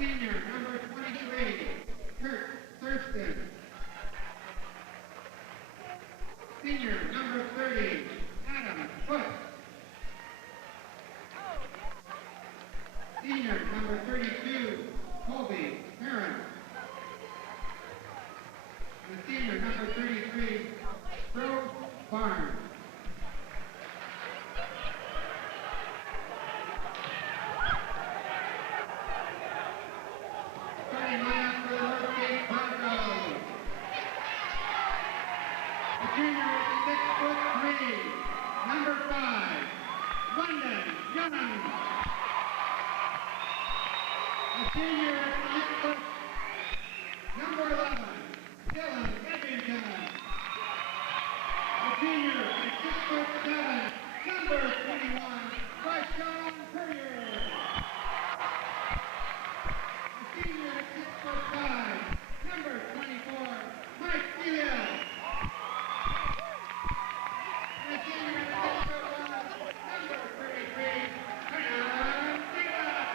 Senior number 23, Kurt Thurston. Senior number 30, Adam Foote. Senior number 32, Colby Heron. And senior number 33, Bro Barnes. Starting lineup for the Northgate Broncos. The junior is 6'3", number 5, London Young. The senior is number 11, Dylan Edrington. The junior is 6'7", number 21, Rashawn Courier. The senior is 6'5", number 24, Mike Delia. The senior is 6'1", number 33, Hernán Diaz.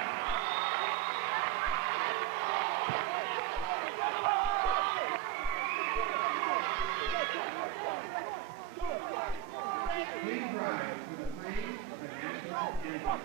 Please rise to the playing of the national anthem.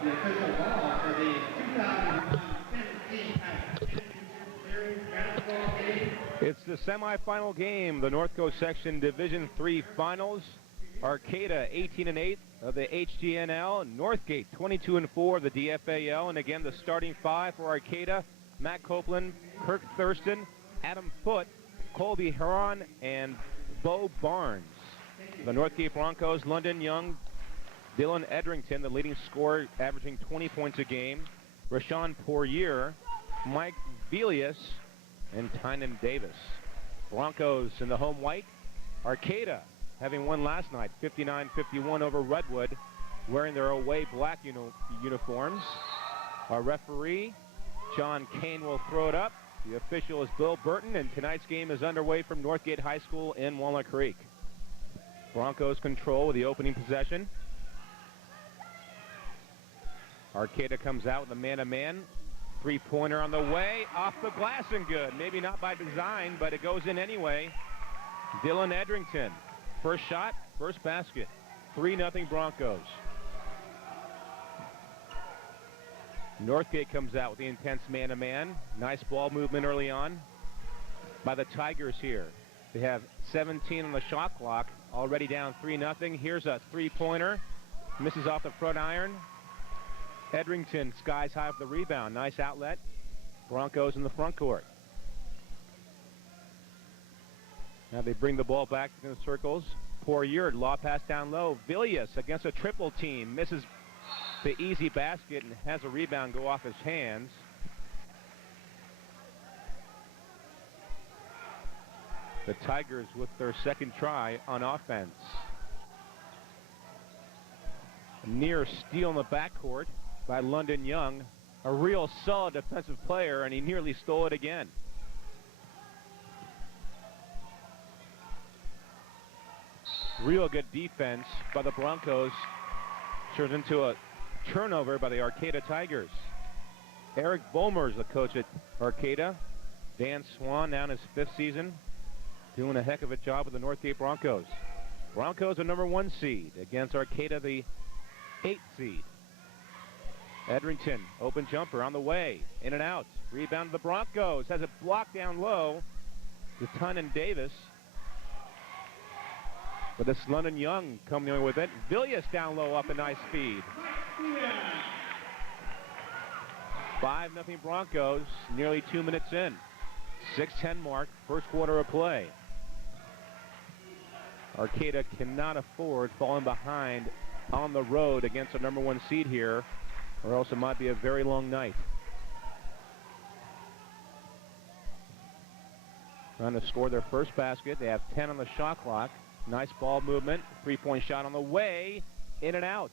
The official ball for the 2001 Tennessee Series basketball game. It's the semifinal game, the Northcoast Section Division III Finals. Arcata 18-8 of the HGNL, Northgate 22-4 of the DFAL, and again the starting five for Arcata: Matt Copeland, Kirk Thurston, Adam Foote, Colby Heron, and Bo Barnes. The Northgate Broncos: London Young, Dylan Edrington, the leading scorer, averaging 20 points a game, Rashawn Poirier, Mike Velius, and Tynan Davis. Broncos in the home white. Arcata, having won last night 59-51 over Redwood, wearing their away black uniforms. Our referee, John Kane, will throw it up. The official is Bill Burton, and tonight's game is underway from Northgate High School in Walnut Creek. Broncos control with the opening possession. Arcata comes out with a man-to-man. Three-pointer on the way, off the glass and good. Maybe not by design, but it goes in anyway. Dylan Edrington, first shot, first basket. 3-0 Broncos. Northgate comes out with the intense man-to-man. Nice ball movement early on by the Tigers here. They have 17 on the shot clock, already down 3-0. Here's a three-pointer. Misses off the front iron. Edrington skies high for the rebound. Nice outlet. Broncos in the front court. Now they bring the ball back in the circles. Poirier, law pass down low. Velius against a triple team. Misses the easy basket and has a rebound go off his hands. The Tigers with their second try on offense. A near steal in the backcourt by London Young. A real solid defensive player, and he nearly stole it again. Real good defense by the Broncos. Turns into a turnover by the Arcata Tigers. Eric Boehmer's the coach at Arcata. Dan Swan now in his 5th season. Doing a heck of a job with the Northgate Broncos. Broncos are #1 seed against Arcata, the 8th seed. Edrington, open jumper on the way, in and out. Rebound to the Broncos, has it blocked down low to Tynan Davis. But this London Young coming in with it. Villius down low up a nice speed. 5-0 Broncos, nearly 2 minutes in. 6:10 mark, first quarter of play. Arcata cannot afford falling behind on the road against the #1 seed here, or else it might be a very long night. Trying to score their first basket. They have 10 on the shot clock. Nice ball movement. 3-point shot on the way. In and out.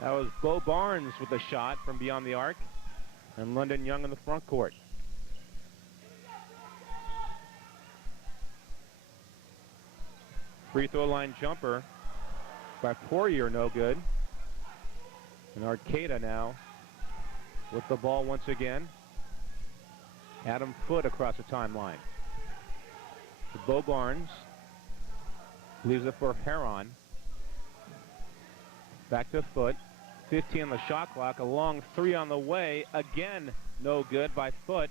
That was Bo Barnes with the shot from beyond the arc. And London Young in the front court. Free throw line jumper by Poirier, no good. And Arcata now with the ball once again. Adam Foote across the timeline. To Bo Barnes. Leaves it for Heron. Back to Foote. 15 on the shot clock. A long 3 on the way. Again, no good by Foote.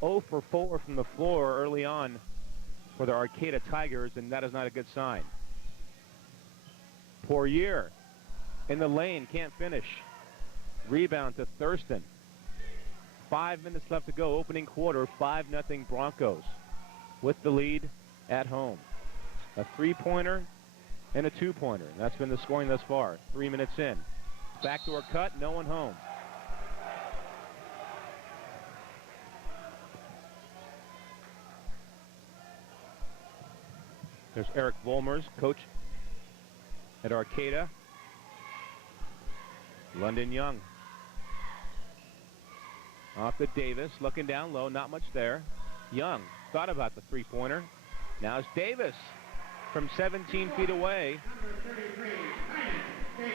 0 for 4 from the floor early on for the Arcata Tigers, and that is not a good sign. Poirier in the lane, can't finish. Rebound to Thurston. 5 minutes left to go, opening quarter, 5-0 Broncos with the lead at home. A 3-pointer and a 2-pointer. That's been the scoring thus far. 3 minutes in. Backdoor cut, no one home. There's Eric Vollmers, coach at Arcata. London Young. Off to Davis, looking down low, not much there. Young thought about the 3-pointer. Now it's Davis from 17 feet away.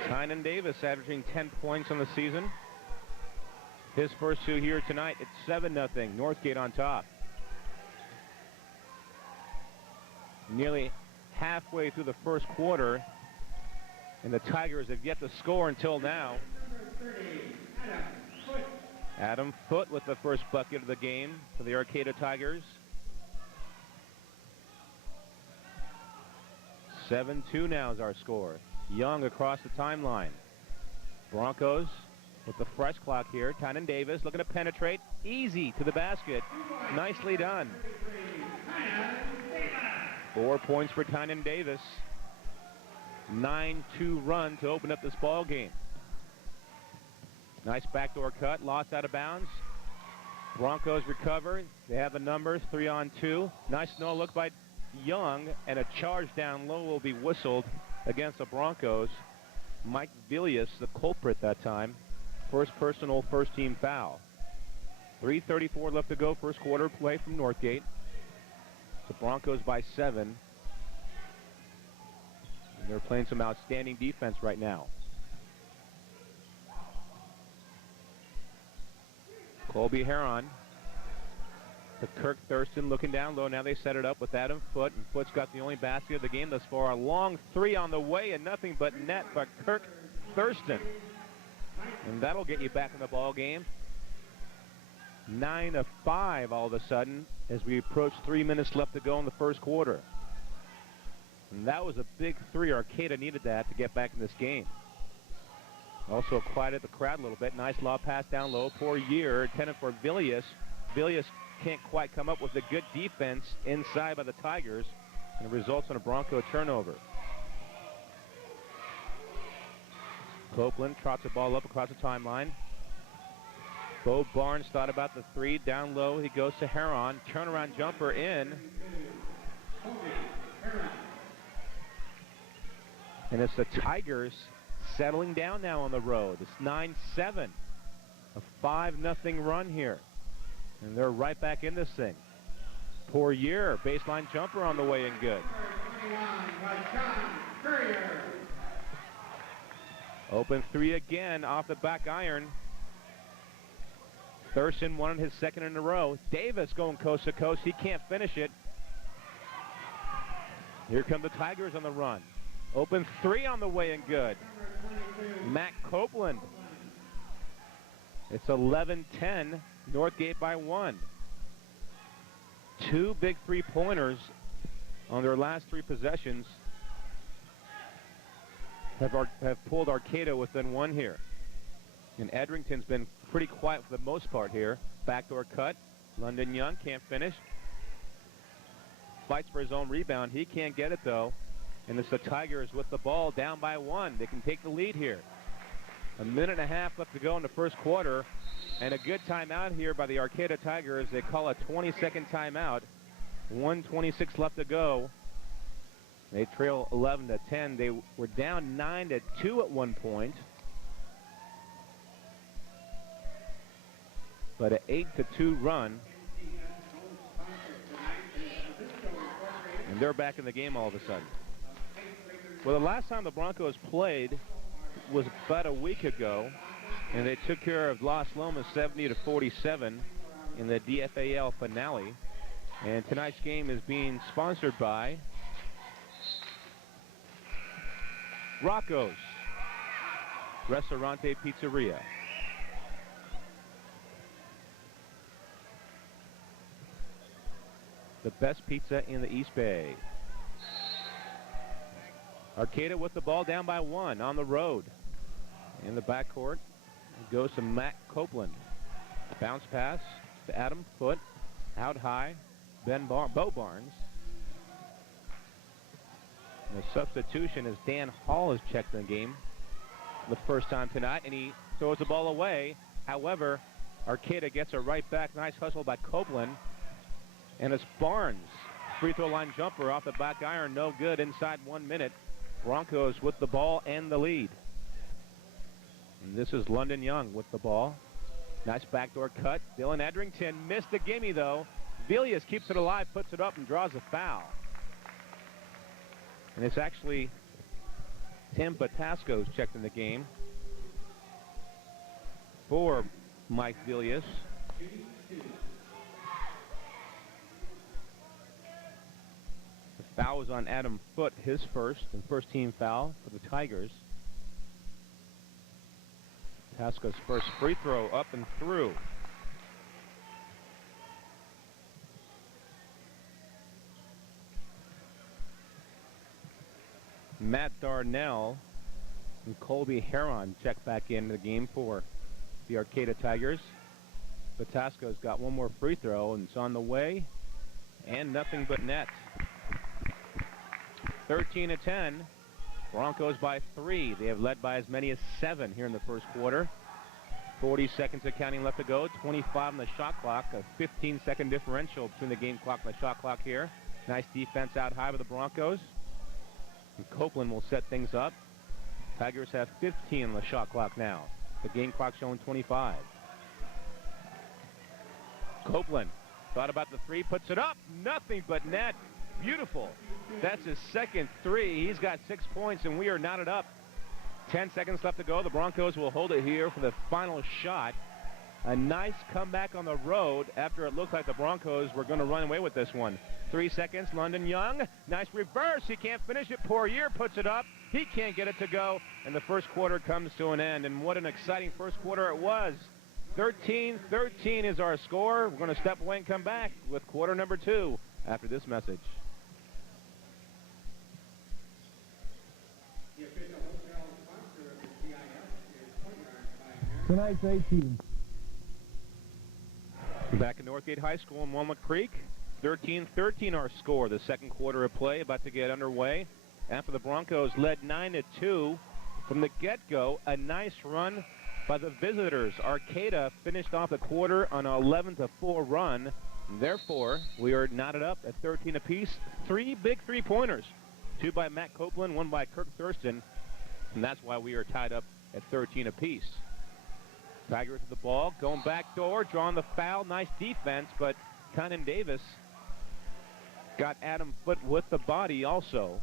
Tynan Davis averaging 10 points on the season. His first 2 here tonight. It's 7-0. Northgate on top. Nearly halfway through the first quarter, and the Tigers have yet to score until now. Adam Foote with the first bucket of the game for the Arcata Tigers. 7-2 now is our score. Young across the timeline. Broncos with the fresh clock here. Tynan Davis looking to penetrate. Easy to the basket. Nicely done. 4 points for Tynan Davis. 9-2 run to open up this ball game. Nice backdoor cut. Lost out of bounds. Broncos recover. They have the numbers. 3-on-2. Nice no look by Young, and a charge down low will be whistled against the Broncos. Mike Villius, the culprit that time. First personal, first team foul. 3:34 left to go, first quarter play from Northgate. The Broncos by 7. And they're playing some outstanding defense right now. Colby Heron to Kirk Thurston looking down low. Now they set it up with Adam Foote, and Foote's got the only basket of the game thus far. A long 3 on the way and nothing but net by Kirk Thurston. And that'll get you back in the ball game. 9-5 all of a sudden as we approach 3 minutes left to go in the first quarter. And that was a big 3. Arcata needed that to get back in this game. Also quieted the crowd a little bit. Nice lob pass down low. Poirier intended for Villius. Villius can't quite come up with a good defense inside by the Tigers, and it results in a Bronco turnover. Copeland trots the ball up across the timeline. Bo Barnes thought about the three. Down low, he goes to Heron. Turnaround jumper in. And it's the Tigers settling down now on the road. It's 9-7. A 5-0 run here. And they're right back in this thing. Poirier, baseline jumper on the way in good. Open three again off the back iron. Thurston wanted his second in a row. Davis going coast to coast. He can't finish it. Here come the Tigers on the run. Open three on the way and good. Matt Copeland. It's 11-10. Northgate by 1. Two big three-pointers on their last three possessions have pulled Arcata within one here. And Edrington's been pretty quiet for the most part here. Backdoor cut. London Young can't finish. Fights for his own rebound. He can't get it, though. And it's the Tigers with the ball down by 1. They can take the lead here. A minute and a half left to go in the first quarter. And a good timeout here by the Arcata Tigers. They call a 20-second timeout. 1:26 left to go. They trail 11-10. They were down 9-2 at one point. But an 8-2 run. And they're back in the game all of a sudden. Well, the last time the Broncos played was about a week ago, and they took care of Las Lomas 70-47 in the DFAL finale. And tonight's game is being sponsored by Rocco's Restaurante Pizzeria. The best pizza in the East Bay. Arcata with the ball down by 1 on the road. In the backcourt, it goes to Matt Copeland. Bounce pass to Adam Foote. Out high, Bo Barnes. And the substitution is Dan Hall has checked in the game the first time tonight, and he throws the ball away. However, Arcata gets it right back. Nice hustle by Copeland. And it's Barnes. Free throw line jumper off the back iron. No good inside 1 minute. Broncos with the ball and the lead. And this is London Young with the ball. Nice backdoor cut. Dylan Edrington missed the gimme, though. Villius keeps it alive, puts it up, and draws a foul. And it's actually Tim Batasco's checked in the game for Mike Villius. The foul was on Adam Foote, his first team foul for the Tigers. Batasco's first free throw up and through. Matt Darnell and Colby Heron check back into the game for the Arcata Tigers. Batasco's got one more free throw, and it's on the way, and nothing but net. 13-10. Broncos by 3. They have led by as many as 7 here in the first quarter. 40 seconds of counting left to go. 25 on the shot clock. A 15-second differential between the game clock and the shot clock here. Nice defense out high by the Broncos. And Copeland will set things up. Tigers have 15 on the shot clock now. The game clock showing 25. Copeland thought about the three, puts it up. Nothing but net. Beautiful. That's his second three. He's got 6 points, and we are knotted up. 10 seconds left to go. The Broncos will hold it here for the final shot. A nice comeback on the road after it looked like the Broncos were going to run away with this one. 3 seconds. London Young. Nice reverse. He can't finish it. Poirier puts it up. He can't get it to go. And the first quarter comes to an end. And what an exciting first quarter it was. 13-13 is our score. We're going to step away and come back with quarter number 2 after this message. Tonight's 18. Back in Northgate High School in Walnut Creek. 13-13 our score. The second quarter of play about to get underway. After the Broncos led 9-2 From the get-go, a nice run by the visitors. Arcata finished off the quarter on an 11-4 run. Therefore, we are knotted up at 13 apiece. 3 big three-pointers. 2 by Matt Copeland, 1 by Kirk Thurston. And that's why we are tied up at 13 apiece. Tigers with the ball, going back door, drawing the foul. Nice defense, but Tynan Davis got Adam Foote with the body also.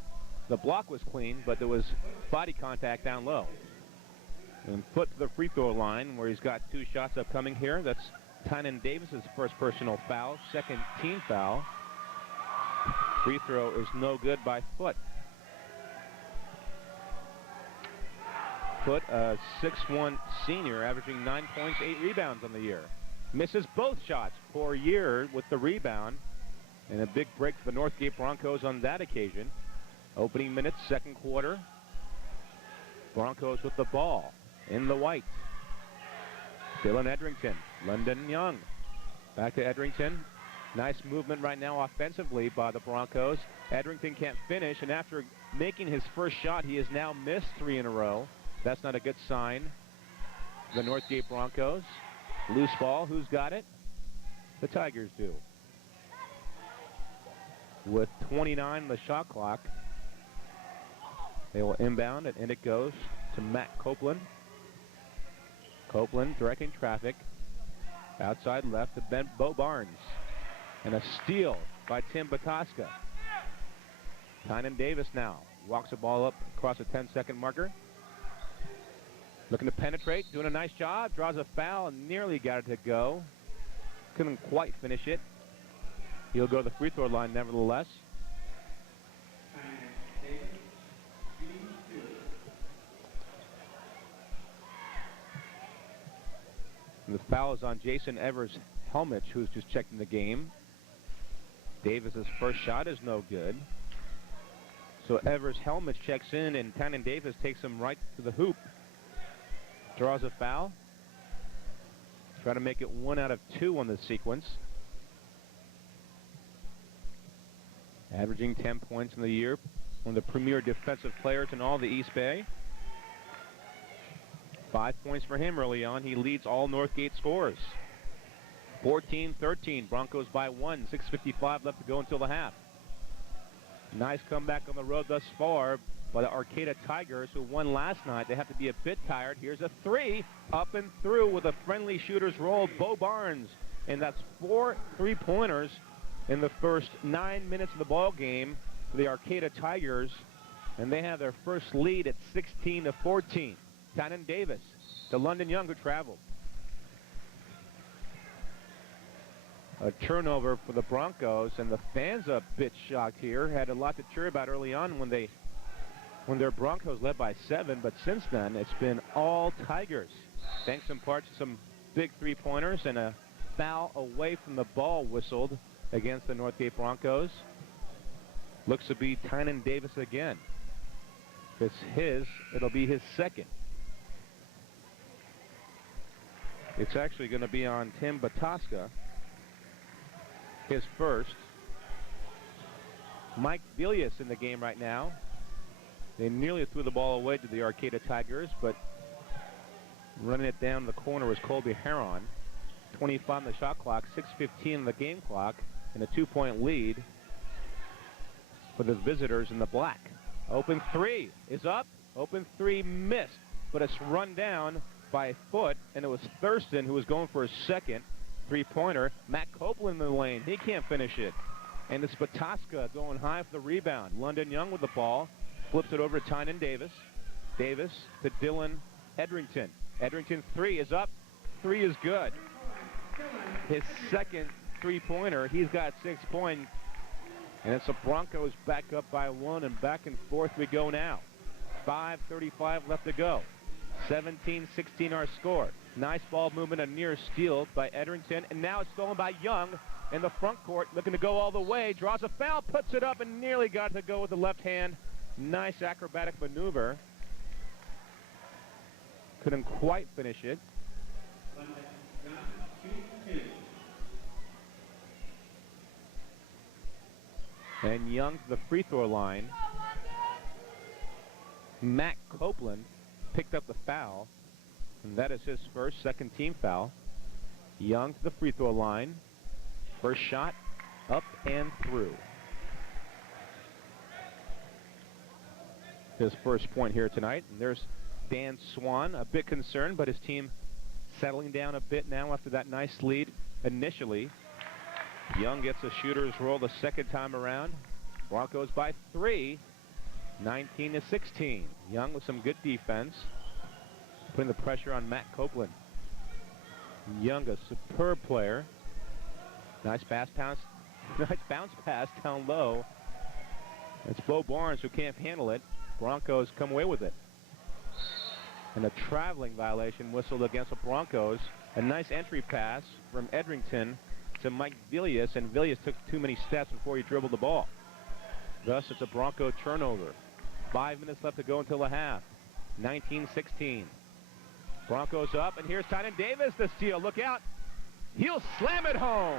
The block was clean, but there was body contact down low. And Foote to the free throw line, where he's got 2 shots upcoming here. That's Tynan Davis's first personal foul, second team foul. Free throw is no good by Foote. Foote, a 6'1" senior, averaging 9 points, 8 rebounds on the year. Misses both shots for a year with the rebound. And a big break for the Northgate Broncos on that occasion. Opening minutes, second quarter. Broncos with the ball in the white. Dylan Edrington, London Young. Back to Edrington. Nice movement right now offensively by the Broncos. Edrington can't finish, and after making his first shot, he has now missed 3 in a row. That's not a good sign. The Northgate Broncos. Loose ball, who's got it? The Tigers do. With 29 on the shot clock, they will inbound, and in it goes to Matt Copeland. Copeland directing traffic. Outside left to Bo Barnes. And a steal by Tim Bataska. Tynan Davis now walks the ball up across the 10-second marker. Looking to penetrate, doing a nice job, draws a foul, and nearly got it to go. Couldn't quite finish it. He'll go to the free throw line nevertheless. And the foul is on Jason Evers-Helmich, who's just checking the game. Davis's first shot is no good. So Evers-Helmich checks in, and Tynan Davis takes him right to the hoop. Draws a foul. Try to make it 1 out of 2 on the sequence. Averaging 10 points in the year. One of the premier defensive players in all the East Bay. 5 points for him early on. He leads all Northgate scorers. 14-13. Broncos by 1. 6:55 left to go until the half. Nice comeback on the road thus far by the Arcata Tigers, who won last night. They have to be a bit tired. Here's a 3. Up and through with a friendly shooter's roll. Bo Barnes. And that's 4 3-pointers in the first 9 minutes of the ball game for the Arcata Tigers. And they have their first lead at 16-14. Tynan Davis to London Young, who traveled. A turnover for the Broncos, and the fans a bit shocked here. Had a lot to cheer about early on when their Broncos led by 7, but since then it's been all Tigers. Thanks in part to some big 3-pointers and a foul away from the ball whistled against the Northgate Broncos. Looks to be Tynan Davis again. If it's his, it'll be his second. It's actually going to be on Tim Bataska, his first. Mike Vilius in the game right now. They nearly threw the ball away to the Arcata Tigers, but running it down the corner was Colby Heron. 25 on the shot clock, 6:15 on the game clock, and a 2-point lead for the visitors in the black. Open 3 is up. Open 3 missed, but it's run down by Foote, and it was Thurston who was going for his second 3-pointer. Matt Copeland in the lane. He can't finish it. And it's Bataska going high for the rebound. London Young with the ball. Flips it over to Tynan Davis. Davis to Dylan Edrington. Edrington 3 is up. 3 is good. His second 3-pointer. He's got 6 points. And it's the Broncos back up by 1, and back and forth we go now. 5:35 left to go. 17-16 our score. Nice ball movement, a near steal by Edrington, and now it's stolen by Young in the front court, looking to go all the way, draws a foul, puts it up, and nearly got to go with the left hand. Nice acrobatic maneuver. Couldn't quite finish it. And Young to the free throw line. Matt Copeland picked up the foul, and that is his first, second team foul. Young to the free throw line. First shot, up and through. His first point here tonight. And there's Dan Swan, a bit concerned, but his team settling down a bit now after that nice lead initially. Young gets a shooter's roll the second time around. Broncos by 3, 19-16. Young with some good defense, putting the pressure on Matt Copeland. Young, a superb player. Nice bounce pass down low. It's Bo Barnes who can't handle it. Broncos come away with it. And a traveling violation whistled against the Broncos. A nice entry pass from Edrington to Mike Villius, and Villius took too many steps before he dribbled the ball. Thus, it's a Bronco turnover. 5 minutes left to go until the half. 19-16. Broncos up, and here's Tynan Davis, the steal. Look out. He'll slam it home.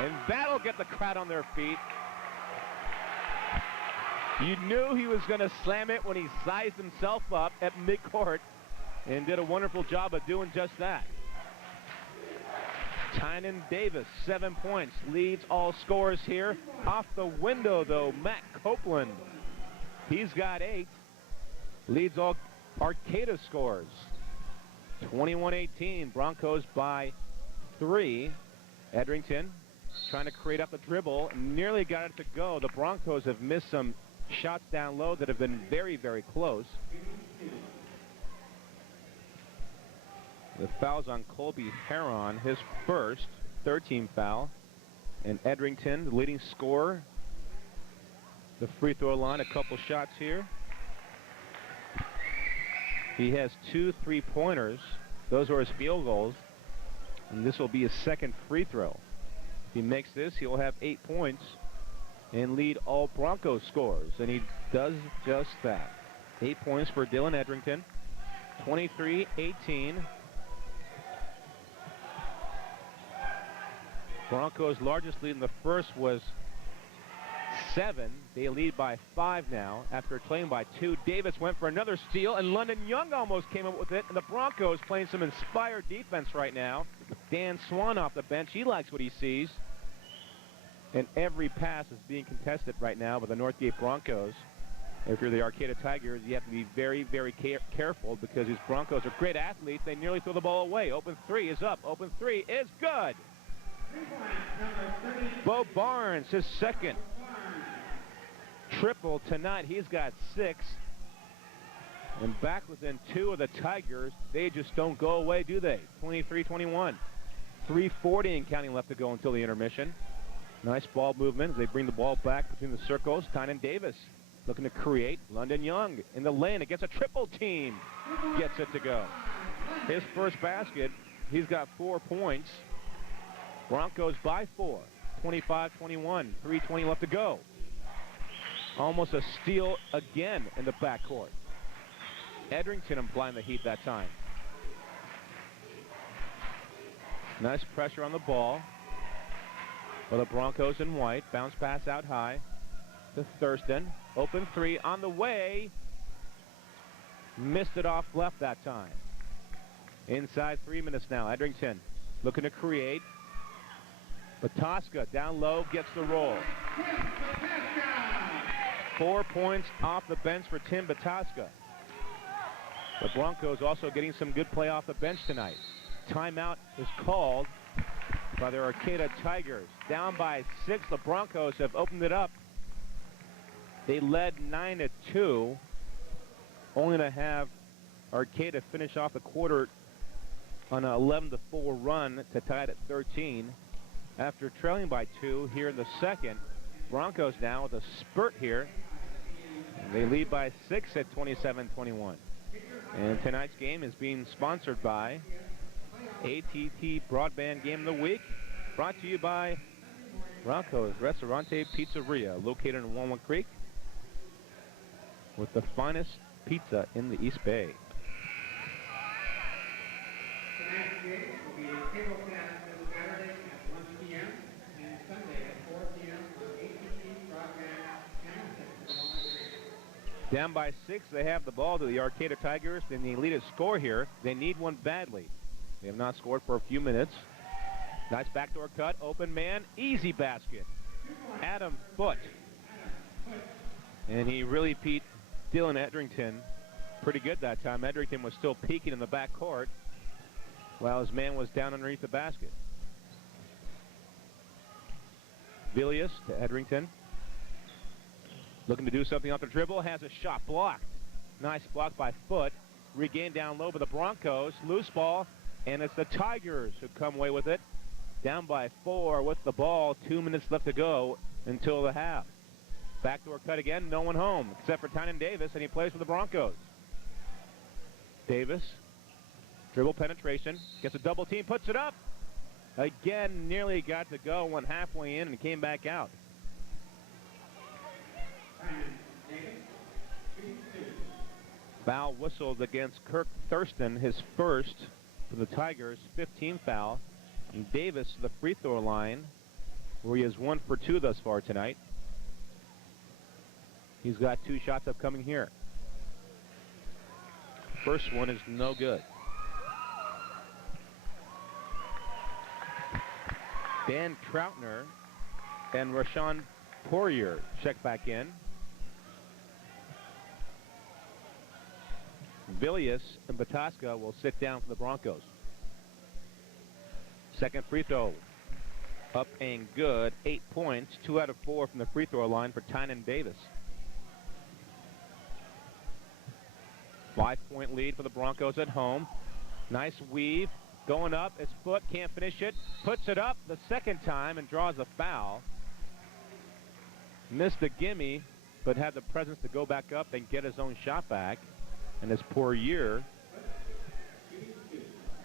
And that'll get the crowd on their feet. You knew he was going to slam it when he sized himself up at midcourt and did a wonderful job of doing just that. Tynan Davis, 7 points, leads all scorers here. Off the window, though, Matt Copeland. He's got 8. Leads all Arcata scores. 21-18, Broncos by 3. Edrington trying to create up a dribble, nearly got it to go. The Broncos have missed some shots down low that have been very, very close. The foul's on Colby Heron, his first, third-team foul. And Edrington, the leading scorer, the free throw line, a couple shots here. He has 2 3-pointers. Those are his field goals. And this will be his second free throw. If he makes this, he'll have 8 points and lead all Broncos scorers. And he does just that. 8 points for Dylan Edrington. 23-18. Broncos' largest lead in the first was 7. They lead by 5 now after trailing by 2. Davis went for another steal, and London Young almost came up with it. And the Broncos playing some inspired defense right now. Dan Swan off the bench. He likes what he sees. And every pass is being contested right now by the Northgate Broncos. If you're the Arcata Tigers, you have to be very, very careful because these Broncos are great athletes. They nearly throw the ball away. Open 3 is up. Open 3 is good. Bo Barnes, his second triple tonight. He's got 6. And back within 2 of the Tigers. They just don't go away, do they? 23-21. 3:40 and counting left to go until the intermission. Nice ball movement as they bring the ball back between the circles. Tynan Davis looking to create. London Young in the lane against a triple team. Gets it to go. His first basket. He's got 4 points. Broncos by 4. 25-21. 3:20 left to go. Almost a steal again in the backcourt. Edrington applying the heat that time. Nice pressure on the ball for the Broncos in white. Bounce pass out high to Thurston. Open 3 on the way. Missed it off left that time. Inside 3 minutes now. Edrington looking to create. Bataska down low, gets the roll. 4 points off the bench for Tim Bataska. The Broncos also getting some good play off the bench tonight. Timeout is called by the Arcata Tigers. Down by 6, the Broncos have opened it up. They led 9-2, only to have Arcata finish off the quarter on an 11-4 run to tie it at 13. After trailing by 2 here in the second, Broncos now with a spurt here. They lead by 6 at 27-21. And tonight's game is being sponsored by AT&T Broadband Game of the Week, brought to you by Broncos Restaurante Pizzeria, located in Walnut Creek, with the finest pizza in the East Bay. Tonight's game will be simulcast this Saturday at 1 p.m. and Sunday at 4 p.m. on AT&T Broadband Channel 6 in Walnut Creek. Down by 6, they have the ball to the Arcata Tigers. Then the lead is score here. They need one badly. They have not scored for a few minutes. Nice backdoor cut, open man, easy basket. Adam Foote. And he really beat Dylan Edrington pretty good that time. Edrington was still peeking in the back court while his man was down underneath the basket. Villius to Edrington. Looking to do something off the dribble, has a shot blocked. Nice block by Foote. Regained down low by the Broncos. Loose ball, and it's the Tigers who come away with it. Down by 4 with the ball. 2 minutes left to go until the half. Backdoor cut again, no one home except for Tynan Davis, and he plays for the Broncos. Davis, dribble penetration, gets a double team, puts it up. Again, nearly got to go, went halfway in and came back out. Foul whistled against Kirk Thurston, his first for the Tigers, 15 foul. And Davis to the free throw line, where he is 1 for 2 thus far tonight. He's got 2 shots upcoming here. First one is no good. Dan Troutner and Rashawn Poirier check back in. Villius and Bataska will sit down for the Broncos. Second free throw up and good. 8 points, 2 out of 4 from the free throw line for Tynan Davis. 5-point lead for the Broncos at home. Nice weave. Going up. His foot can't finish it. Puts it up the second time and draws a foul. Missed the gimme, but had the presence to go back up and get his own shot back. And his Poirier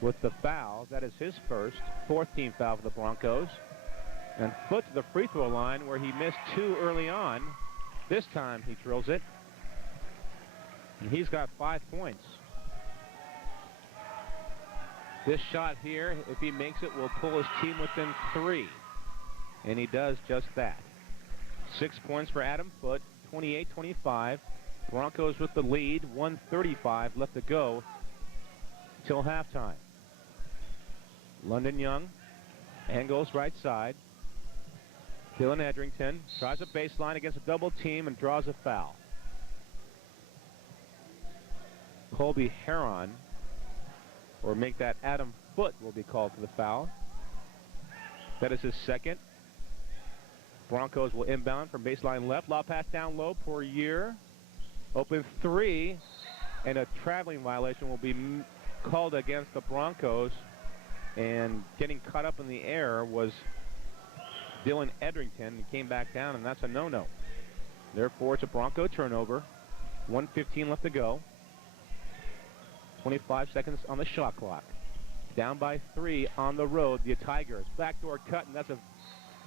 with the foul. That is his first. 4th team foul for the Broncos. And Foote to the free throw line where he missed 2 early on. This time he drills it. And he's got 5 points. This shot here, if he makes it, will pull his team within 3. And he does just that. 6 points for Adam Foote, 28-25. Broncos with the lead, 1:35 left to go till halftime. London Young angles right side. Dylan Edrington tries a baseline against a double team and draws a foul. Colby Heron, or make that Adam Foote, will be called for the foul. That is his second. Broncos will inbound from baseline left. Lob pass down low. Poirier. Open 3. And a traveling violation will be called against the Broncos. And getting caught up in the air was Dylan Edrington. He came back down, and that's a no-no. Therefore, it's a Bronco turnover. 1:15 left to go. 25 seconds on the shot clock. Down by 3 on the road, the Tigers. Backdoor cut, and that's a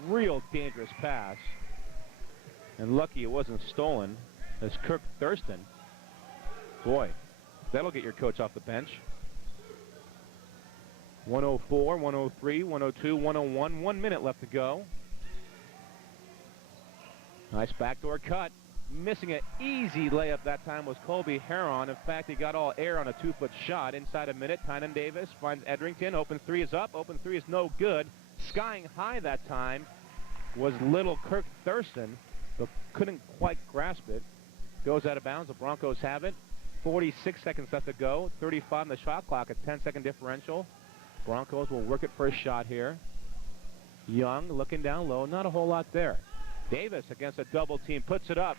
real dangerous pass. And lucky it wasn't stolen, as Kirk Thurston. Boy, that'll get your coach off the bench. 104, 103, 102, 101. 1 minute left to go. Nice backdoor cut. Missing an easy layup that time was Colby Heron. In fact, he got all air on a 2-foot shot. Inside a minute, Tynan Davis finds Edrington. Open 3 is up. Open 3 is no good. Skying high that time was little Kirk Thurston, but couldn't quite grasp it. Goes out of bounds. The Broncos have it. 46 seconds left to go. 35 on the shot clock. A 10-second differential. Broncos will work it for a shot here. Young looking down low. Not a whole lot there. Davis against a double team. Puts it up.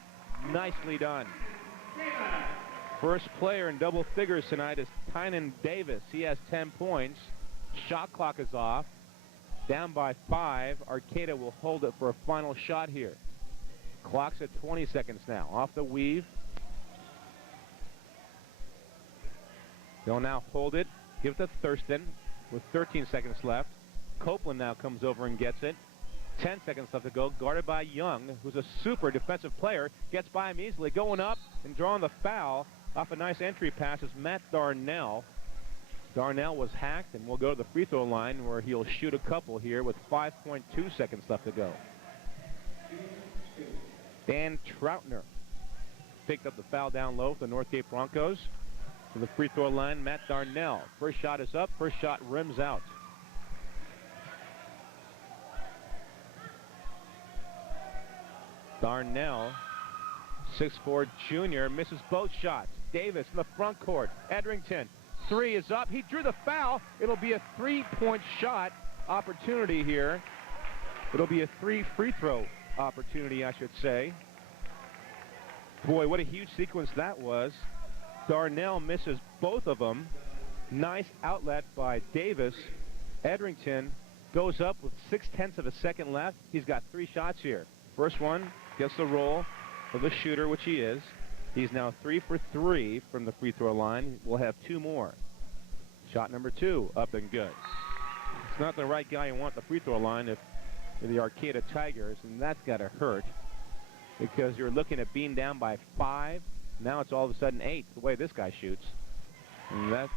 Nicely done. First player in double figures tonight is Tynan Davis. He has 10 points. Shot clock is off. Down by 5. Arcata will hold it for a final shot here. Clock's at 20 seconds now. Off the weave. They'll now hold it. Give it to Thurston with 13 seconds left. Copeland now comes over and gets it. 10 seconds left to go. Guarded by Young, who's a super defensive player. Gets by him easily. Going up and drawing the foul off a nice entry pass is Matt Darnell. Darnell was hacked and will go to the free throw line where he'll shoot a couple here with 5.2 seconds left to go. Dan Troutner picked up the foul down low for the Northgate Broncos. To the free throw line, Matt Darnell. First shot is up. First shot rims out. Darnell, 6'4" junior, misses both shots. Davis in the front court. Edrington, three is up. He drew the foul. It'll be a three-point shot opportunity here. It'll be a three free throw opportunity, I should say. Boy, what a huge sequence that was. Darnell misses both of them. Nice outlet by Davis. Edrington goes up with 0.6 of a second left. He's got three shots here. First one gets the roll of the shooter, which he is. He's now 3 for 3 from the free throw line. We'll have two more. Shot number 2, up and good. It's not the right guy you want at the free throw line if you're the Arcata Tigers, and that's got to hurt because you're looking at being down by 5. Now it's all of a sudden 8, the way this guy shoots. And that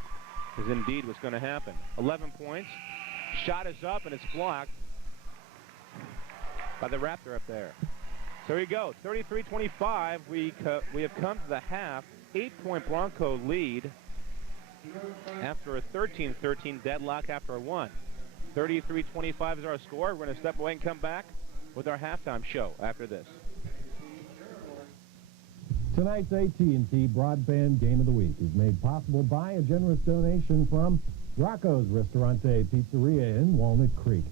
is indeed what's going to happen. 11 points. Shot is up, and it's blocked by the Raptor up there. So here you go, 33-25. We have come to the half. 8-point Bronco lead after a 13-13 deadlock after a 1. 33-25 is our score. We're going to step away and come back with our halftime show after this. Tonight's AT&T Broadband Game of the Week is made possible by a generous donation from Rocco's Ristorante Pizzeria in Walnut Creek.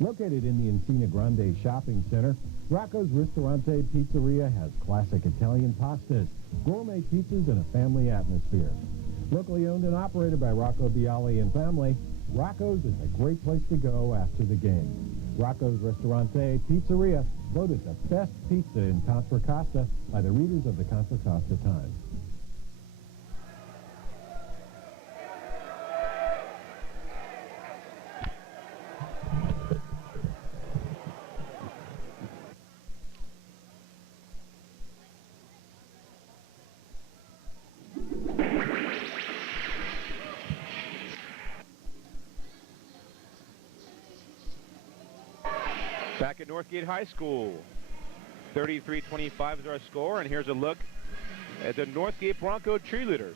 Located in the Encina Grande Shopping Center, Rocco's Ristorante Pizzeria has classic Italian pastas, gourmet pizzas, and a family atmosphere. Locally owned and operated by Rocco Bialy and family, Rocco's is a great place to go after the game. Rocco's Ristorante Pizzeria, voted the best pizza in Contra Costa by the readers of the Contra Costa Times. Back at Northgate High School, 33-25 is our score, and here's a look at the Northgate Bronco cheerleaders.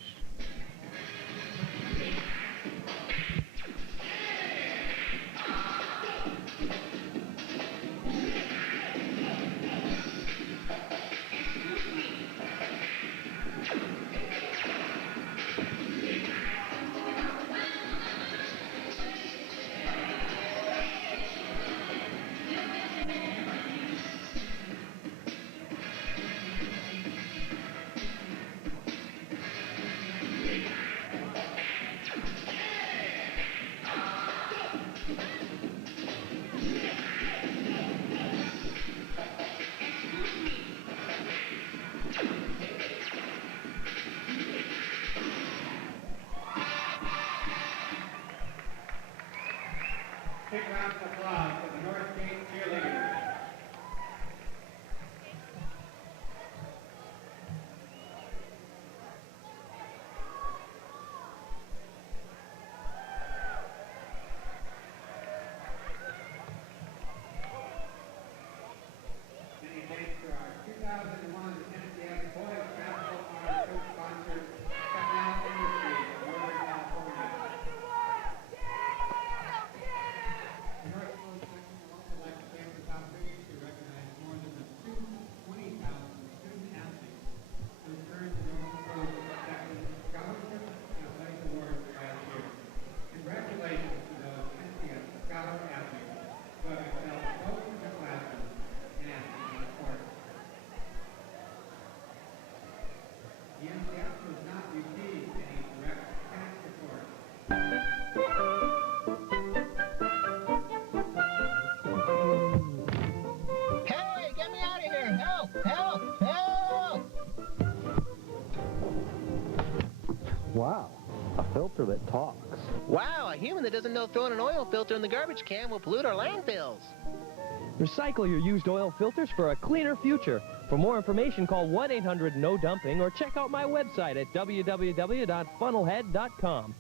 Big round of applause for the Northgate cheerleaders. Many thanks to our 2001 NCS Boys Basketball Honor co-sponsor, Canal Industries of Northern California. The North Coast section would also like to thank the top league to recognize more than 20,000 student athletes who earned the North Coast section scholarship and athletic awards last year. Congratulations to those NCS scholar athletes who have excelled both in their classroom and on the court. The NCS does not receive any direct cash support. Hey, get me out of here! Help! Help! Help! Wow, a filter that talks. Wow, a human that doesn't know throwing an oil filter in the garbage can will pollute our landfills. Recycle your used oil filters for a cleaner future. For more information, call 1-800-NO-DUMPING or check out my website at www.funnelhead.com.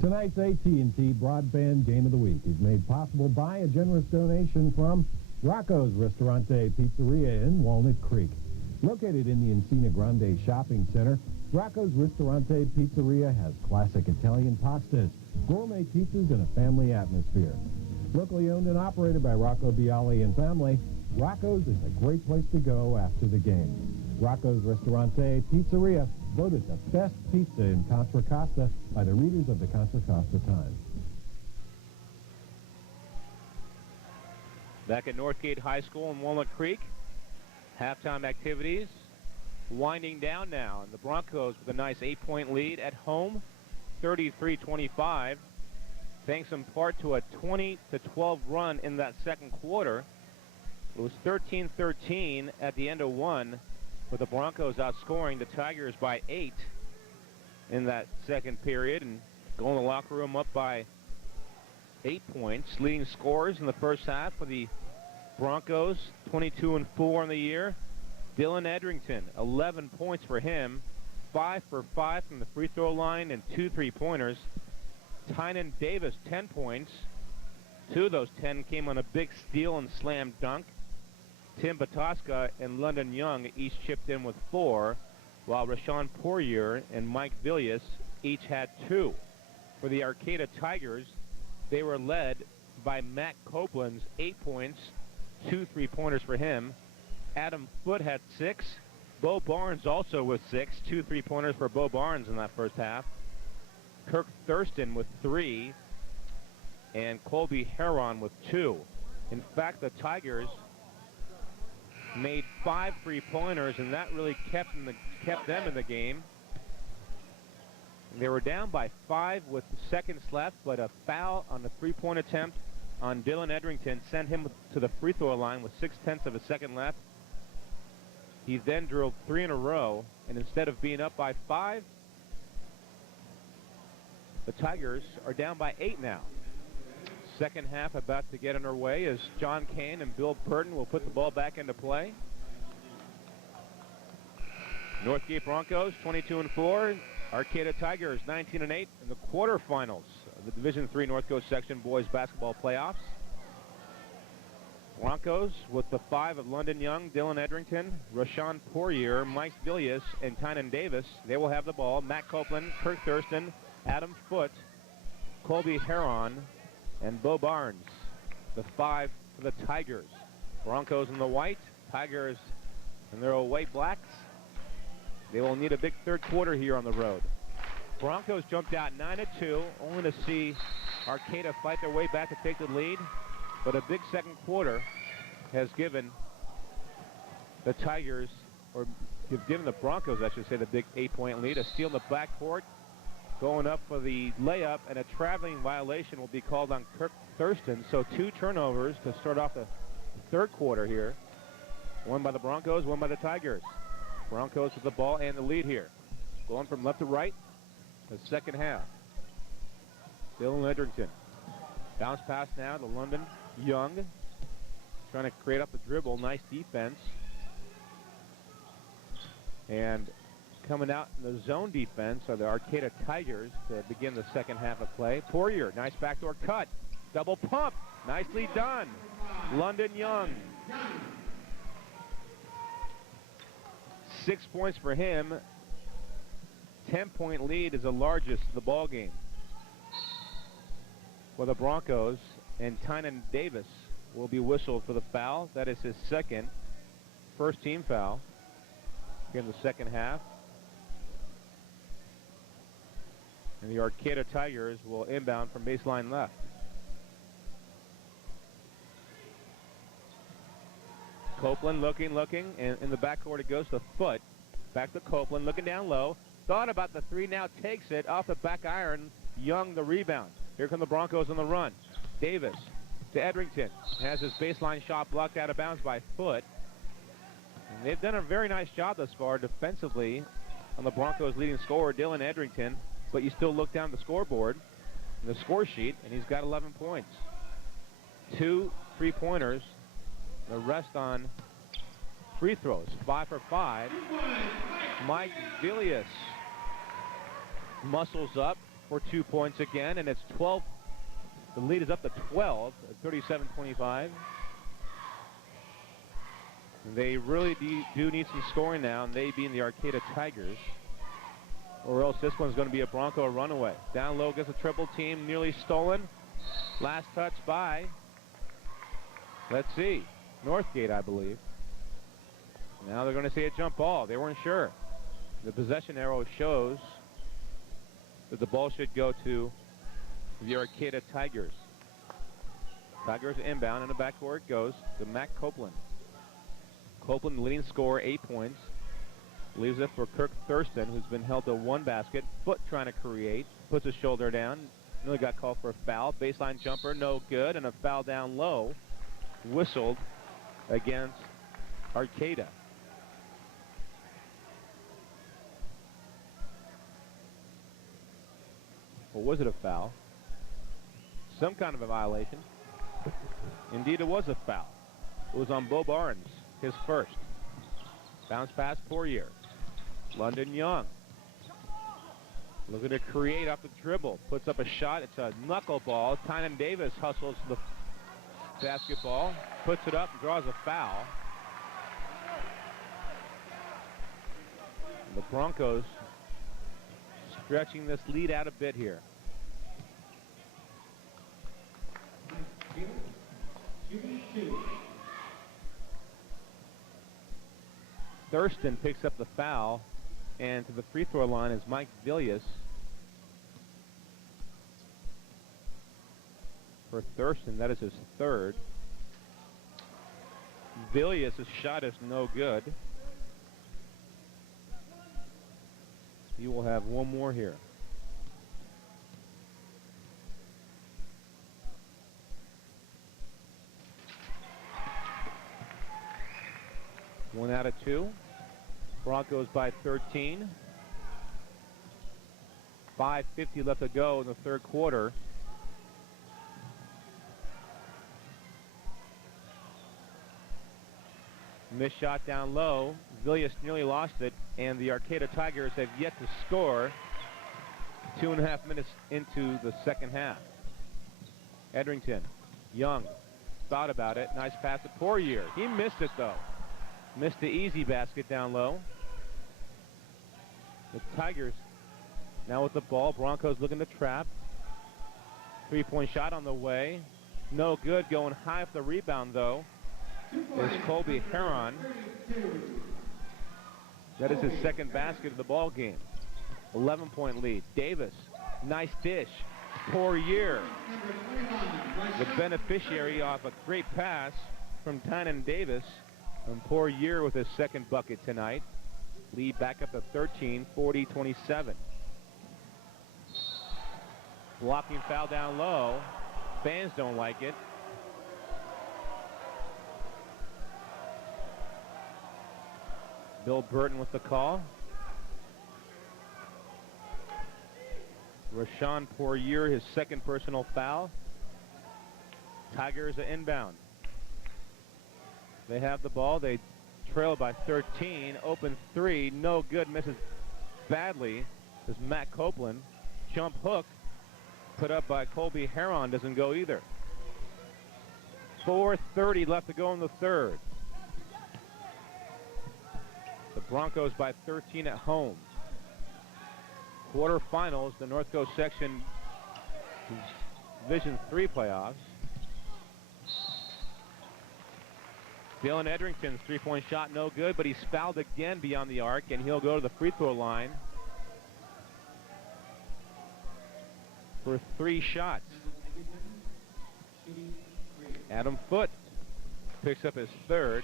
Tonight's AT&T Broadband Game of the Week is made possible by a generous donation from Rocco's Ristorante Pizzeria in Walnut Creek. Located in the Encina Grande Shopping Center, Rocco's Ristorante Pizzeria has classic Italian pastas, gourmet pizzas, and a family atmosphere. Locally owned and operated by Rocco Bialy and family, Rocco's is a great place to go after the game. Rocco's Ristorante Pizzeria, voted the best pizza in Contra Costa by the readers of the Contra Costa Times. Back at Northgate High School in Walnut Creek, halftime activities winding down now. And the Broncos with a nice 8-point lead at home, 33-25, thanks in part to a 20-12 run in that second quarter. It was 13-13 at the end of one, with the Broncos outscoring the Tigers by 8 in that second period and going to the locker room up by 8 points. Leading scorers in the first half for the Broncos, 22-4 on the year. Dylan Edrington, 11 points for him, 5 for 5 from the free throw line and 2 3-pointers. Tynan Davis, 10 points. 2 of those 10 came on a big steal and slam dunk. Tim Batoska and London Young each chipped in with 4, while Rashawn Poirier and Mike Villius each had 2. For the Arcata Tigers, they were led by Matt Copeland's 8 points, 2 3-pointers for him. Adam Foote had 6. Bo Barnes also with 6, 2 3-pointers for Bo Barnes in that first half. Kirk Thurston with 3, and Colby Heron with 2. In fact, the Tigers made 5 3-pointers, and that really kept them in the game. They were down by 5 with seconds left, but a foul on the 3-point attempt on Dylan Edrington sent him to the free throw line with 0.6 of a second left. He then drilled 3 in a row, and instead of being up by 5, the Tigers are down by 8 now. Second half about to get underway as John Kane and Bill Burton will put the ball back into play. Northgate Broncos 22-4. Arcata Tigers 19-8 in the quarterfinals of the Division III North Coast Section Boys Basketball Playoffs. Broncos with the 5 of London Young, Dylan Edrington, Rashawn Poirier, Mike Villius, and Tynan Davis. They will have the ball. Matt Copeland, Kirk Thurston, Adam Foote, Colby Heron, and Bo Barnes. The 5 for the Tigers. Broncos in the white, Tigers in their old white blacks. They will need a big third quarter here on the road. Broncos jumped out 9-2, only to see Arcata fight their way back to take the lead. But a big second quarter has given the Tigers, or given the Broncos, I should say, the big 8-point lead. A steal in the backcourt, going up for the layup, and a traveling violation will be called on Kirk Thurston. So 2 turnovers to start off the third quarter here. One by the Broncos, one by the Tigers. Broncos with the ball and the lead here. Going from left to right, the second half. Dylan Edrington. Bounce pass now to London Young. Trying to create up the dribble. Nice defense. And coming out in the zone defense are the Arcata Tigers to begin the second half of play. Poirier, nice backdoor cut. Double pump. Nicely done. London Young. 6 points for him. 10-point lead is the largest of the ball game for the Broncos, and Tynan Davis will be whistled for the foul. That is his second first-team foul here in the second half. And the Arcata Tigers will inbound from baseline left. Copeland looking, and in the backcourt it goes to Foote. Back to Copeland, looking down low. Thought about the 3, now takes it off the back iron. Young the rebound. Here come the Broncos on the run. Davis to Edrington. Has his baseline shot blocked out of bounds by Foote. And they've done a very nice job thus far defensively on the Broncos' leading scorer, Dylan Edrington. But you still look down the scoreboard, the score sheet, and he's got 11 points. 2 3-pointers. The rest on free throws. 5 for 5. Mike Villius muscles up for 2 points again, and it's 12. The lead is up to 12 at 37-25. They really do need some scoring now, and they being the Arcata Tigers. Or else this one's going to be a Bronco runaway. Down low gets a triple team, nearly stolen. Last touch by, let's see, Northgate, I believe. Now they're going to see a jump ball. They weren't sure. The possession arrow shows that the ball should go to the Arcata Tigers. Tigers inbound, and the backcourt goes to Matt Copeland. Copeland, leading scorer, 8 points. Leaves it for Kirk Thurston, who's been held to one basket. Foot trying to create. Puts his shoulder down. Nearly got called for a foul. Baseline jumper, no good. And a foul down low. Whistled against Arcata. Or was it a foul? Some kind of a violation. Indeed, it was a foul. It was on Bo Barnes, his first. Bounce pass, Poirier. London Young. Looking to create off the dribble. Puts up a shot. It's a knuckleball. Tynan Davis hustles the basketball. Puts it up and draws a foul. The Broncos stretching this lead out a bit here. Thurston picks up the foul, and to the free throw line is Mike Villius. For Thurston, that is his third. Villius' shot is no good. He will have one more here. One out of two. Broncos by 13. 5:50 left to go in the third quarter. Missed shot down low. Villius nearly lost it, and the Arcata Tigers have yet to score 2.5 minutes into the second half. Edrington, Young, thought about it. Nice pass to Poirier. He missed it, though. Missed the easy basket down low. The Tigers now with the ball. Broncos looking to trap. Three-point shot on the way. No good. Going high for the rebound, though, is Colby Heron. That is his second basket of the ball game. 11-point lead. Davis, nice dish. Poirier, the beneficiary off a great pass from Tynan Davis. And Poirier with his second bucket tonight. Lead back up to 13, 40-27. Blocking foul down low. Fans don't like it. Bill Burton with the call. Rashawn Poirier, his second personal foul. Tigers are inbound. They have the ball. They trail by 13. Open three. No good. Misses badly. This is Matt Copeland. Jump hook put up by Colby Heron. Doesn't go either. 4:30 left to go in the third. The Broncos by 13 at home. Quarterfinals, the North Coast section Division III playoffs. Dylan Edrington's three-point shot no good, but he's fouled again beyond the arc, and he'll go to the free throw line for 3 shots. Adam Foote picks up his third.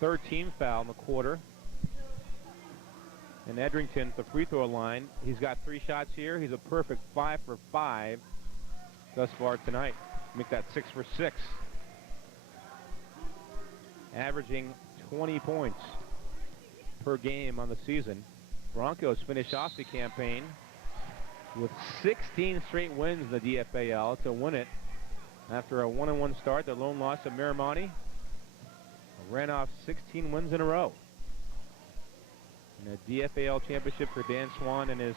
13 foul in the quarter. And Edrington at the free throw line. He's got 3 shots here. He's a perfect 5 for 5 thus far tonight. Make that 6 for 6. Averaging 20 points per game on the season. Broncos finish off the campaign with 16 straight wins in the DFAL to win it after a 1-1 start. The lone loss of Miramonte ran off 16 wins in a row. And a DFAL championship for Dan Swan and his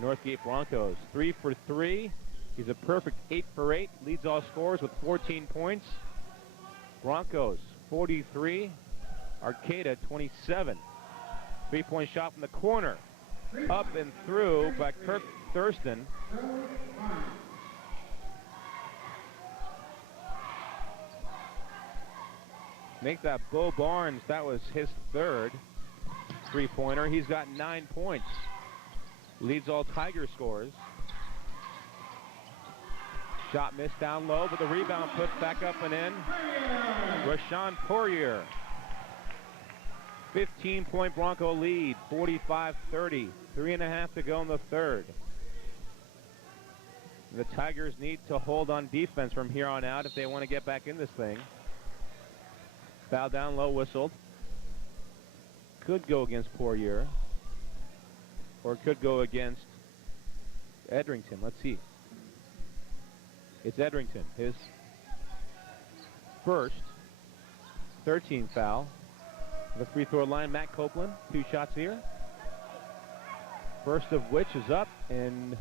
Northgate Broncos. 3 for 3. He's a perfect 8 for 8. Leads all scorers with 14 points. Broncos 43. Arcata 27. Three-point shot from the corner. Up and through by Kirk Thurston. Make that Bo Barnes. That was his third three-pointer. He's got 9 points. Leads all Tiger scores. Shot missed down low, but the rebound puts back up and in. Rashawn Poirier. 15-point Bronco lead, 45-30. 3.5 to go in the third. The Tigers need to hold on defense from here on out if they want to get back in this thing. Foul down low, whistled. Could go against Poirier. Or could go against Edrington. Let's see. It's Edrington. His first 13th foul. The free throw line, Matt Copeland. 2 shots here. First of which is up and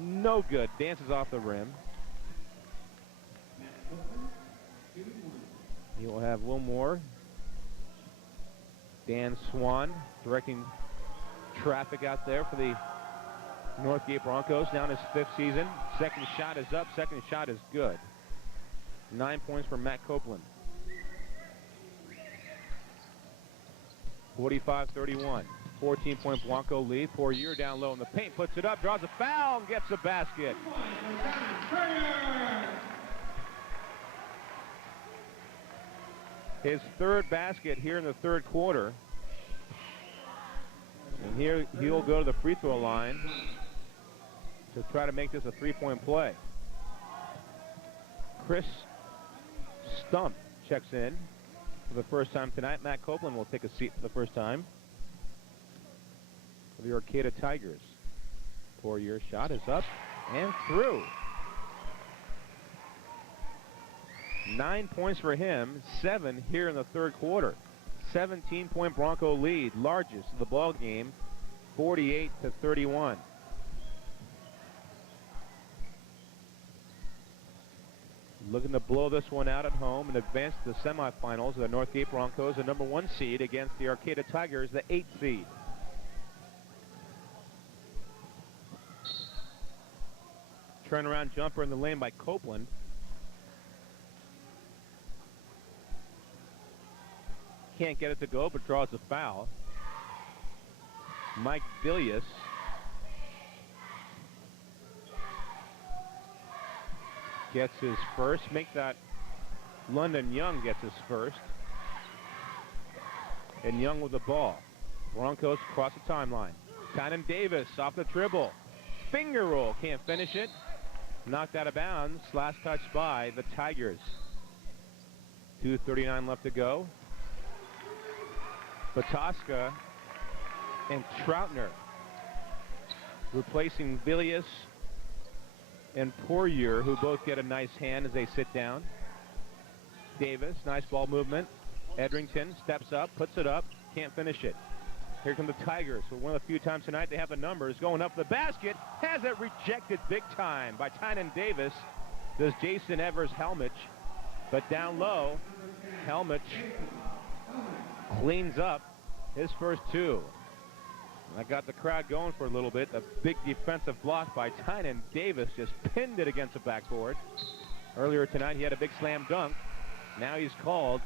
no good. Dances off the rim. He will have one more. Dan Swan directing traffic out there for the Northgate Broncos. Now in his 5th season. Second shot is up. Second shot is good. 9 points for Matt Copeland. 45-31. 14-point Bronco lead. Poirier down low in the paint. Puts it up. Draws a foul and gets a basket. His third basket here in the third quarter. And here he'll go to the free throw line to try to make this a 3-point play. Chris Stump checks in for the first time tonight. Matt Copeland will take a seat for the first time for the Arcata Tigers. Poirier shot is up and through. 9 points for him, 7 here in the third quarter. 17-point Bronco lead, largest of the ball game, 48-31. Looking to blow this one out at home and advance to the semifinals of the Northgate Broncos, the number 1 seed against the Arcata Tigers, the 8th seed. Turnaround jumper in the lane by Copeland. Can't get it to go, but draws a foul. Mike Villius gets his first. Make that London Young gets his first. And Young with the ball. Broncos across the timeline. Tynan Davis off the dribble. Finger roll, can't finish it. Knocked out of bounds. Last touch by the Tigers. 2:39 left to go. Bataska and Troutner replacing Villius and Poirier, who both get a nice hand as they sit down. Davis, nice ball movement. Edrington steps up, puts it up, can't finish it. Here come the Tigers. For one of the few times tonight they have the numbers. Going up the basket, has it rejected big time by Tynan Davis. Does Jason Evers-Helmich. But down low, Helmich cleans up his first 2. That got the crowd going for a little bit. A big defensive block by Tynan Davis just pinned it against the backboard. Earlier tonight he had a big slam dunk. Now he's called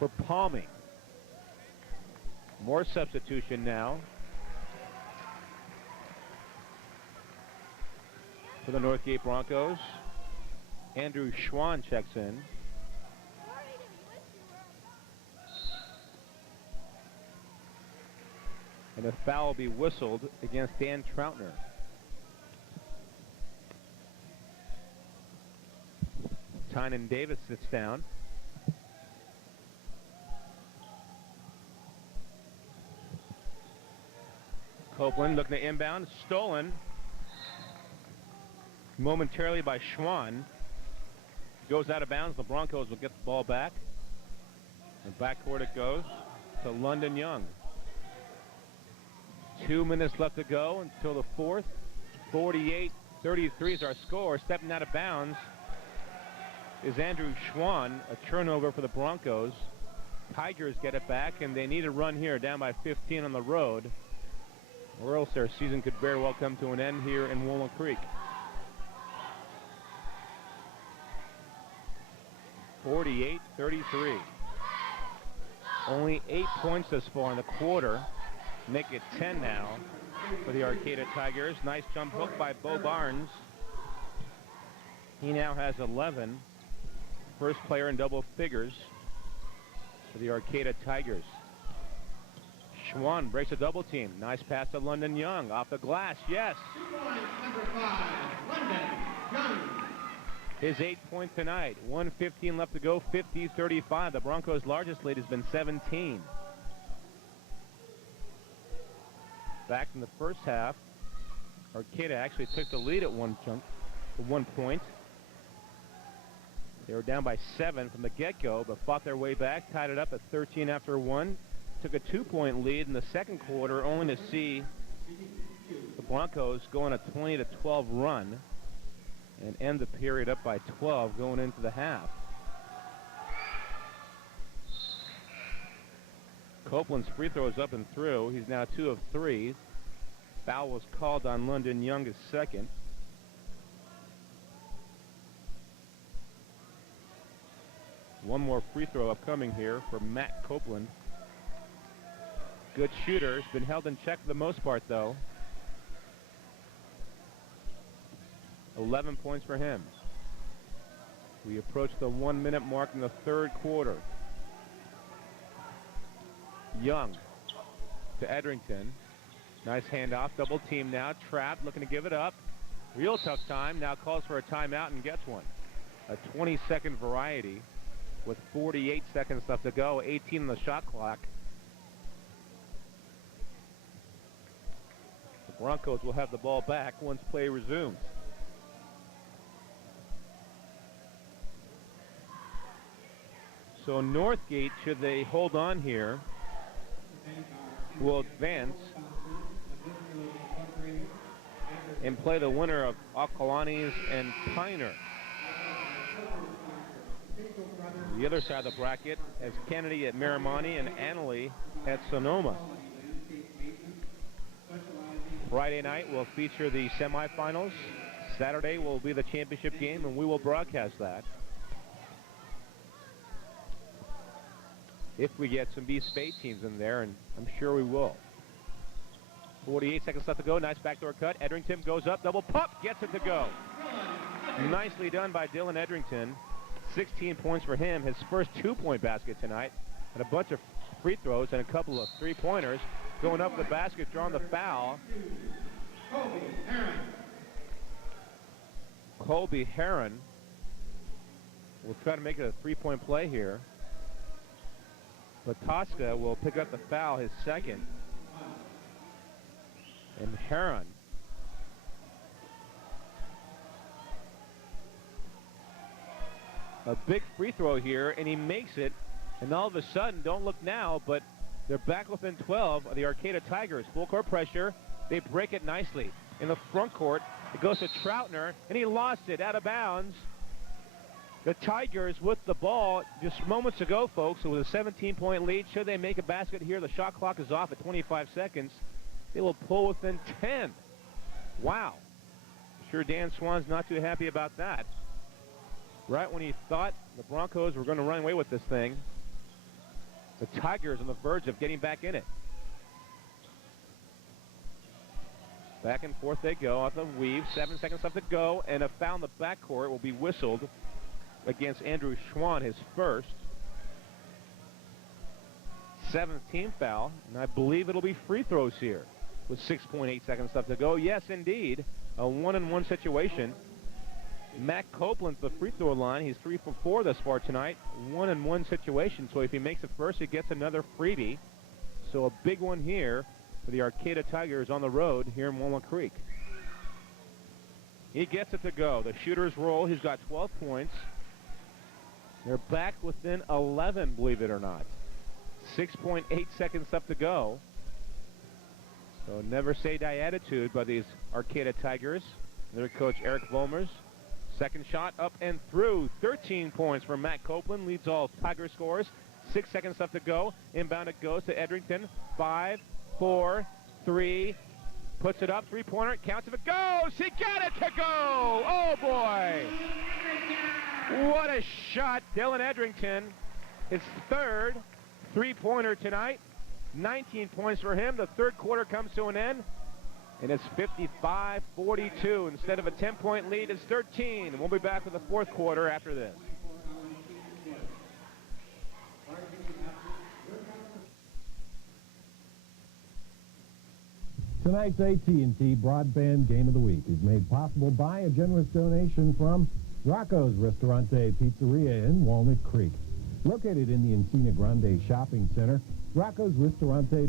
for palming. More substitution now for the Northgate Broncos. Andrew Schwann checks in. And a foul will be whistled against Dan Troutner. Tynan Davis sits down. Copeland looking to inbound. Stolen momentarily by Schwann. Goes out of bounds. The Broncos will get the ball back. And backcourt it goes to London Young. 2 minutes left to go until the fourth. 48-33 is our score. Stepping out of bounds is Andrew Schwann. A turnover for the Broncos. Tigers get it back, and they need a run here, down by 15 on the road, or else their season could very well come to an end here in Walnut Creek. 48-33. Only 8 points thus far in the quarter. Make it 10 now for the Arcata Tigers. Nice jump hook by Bo Barnes. He now has 11. First player in double figures for the Arcata Tigers. Schwann breaks a double team. Nice pass to London Young. Off the glass, yes. Number 5, London Young. His 8th point tonight. 1:15 left to go, 50-35. The Broncos' largest lead has been 17. Back in the first half, Arcata actually took the lead at one point. They were down by 7 from the get-go, but fought their way back, tied it up at 13 after 1. Took a 2-point lead in the second quarter, only to see the Broncos go on a 20-12 run and end the period up by 12 going into the half. Copeland's free throw is up and through. He's now 2 of 3. Foul was called on London Young, his second. One more free throw upcoming here for Matt Copeland. Good shooter. Has been held in check for the most part, though. 11 points for him. We approach the 1-minute mark in the third quarter. Young to Edrington. Nice handoff. Double team now. Trapped. Looking to give it up. Real tough time. Now calls for a timeout and gets one. A 20-second variety with 48 seconds left to go. 18 on the shot clock. The Broncos will have the ball back once play resumes. So Northgate, should they hold on here, will advance and play the winner of Acalanes and Piner. The other side of the bracket has Kennedy at Miramani and Annalee at Sonoma. Friday night will feature the semifinals. Saturday will be the championship game, and we will broadcast that. If we get some B-Spade teams in there, and I'm sure we will. 48 seconds left to go. Nice backdoor cut. Edrington goes up. Double pop. Gets it to go. Nicely done by Dylan Edrington. 16 points for him. His first 2-point basket tonight. And a bunch of free throws and a couple of three-pointers. Going up the basket, drawing the foul. Colby Heron will try to make it a three-point play here. But Tosca will pick up the foul, his second. And Heron a big free throw here, and he makes it. And all of a sudden, don't look now, but they're back within 12 of the Arcata Tigers. Full court pressure. They break it nicely. In the front court, it goes to Troutner, and he lost it out of bounds. The Tigers with the ball just moments ago, folks. It was a 17-point lead. Should they make a basket here, the shot clock is off at 25 seconds. They will pull within 10. Wow. Sure Dan Swann's not too happy about that. Right when he thought the Broncos were going to run away with this thing, the Tigers on the verge of getting back in it. Back and forth they go off the weave. 7 seconds left to go, and a foul in the backcourt will be whistled against Andrew Schwann, his first. 7th team foul, and I believe it'll be free throws here with 6.8 seconds left to go. Yes, indeed, a 1-on-1 situation. Matt Copeland's the free throw line. He's 3 for 4 thus far tonight. 1-on-1 situation, so if he makes it first, he gets another freebie. So a big one here for the Arcata Tigers on the road here in Walnut Creek. He gets it to go. The shooters roll. He's got 12 points. They're back within 11, believe it or not. 6.8 seconds left to go. So never say die attitude by these Arcata Tigers. Their coach Eric Volmers Second shot up and through. 13 points for Matt Copeland. Leads all Tiger scores. 6 seconds left to go. Inbound it goes to Edrington. 5, 4, 3. Puts it up. Three-pointer. Counts if it goes. He got it to go. Oh, boy. What a shot. Dylan Edrington. His third three-pointer tonight. 19 points for him. The third quarter comes to an end. And it's 55-42. Instead of a 10-point lead, it's 13. And we'll be back with the fourth quarter after this. Tonight's AT&T Broadband Game of the Week is made possible by a generous donation from Rocco's Ristorante Pizzeria in Walnut Creek. Located in the Encina Grande Shopping Center, Rocco's Ristorante.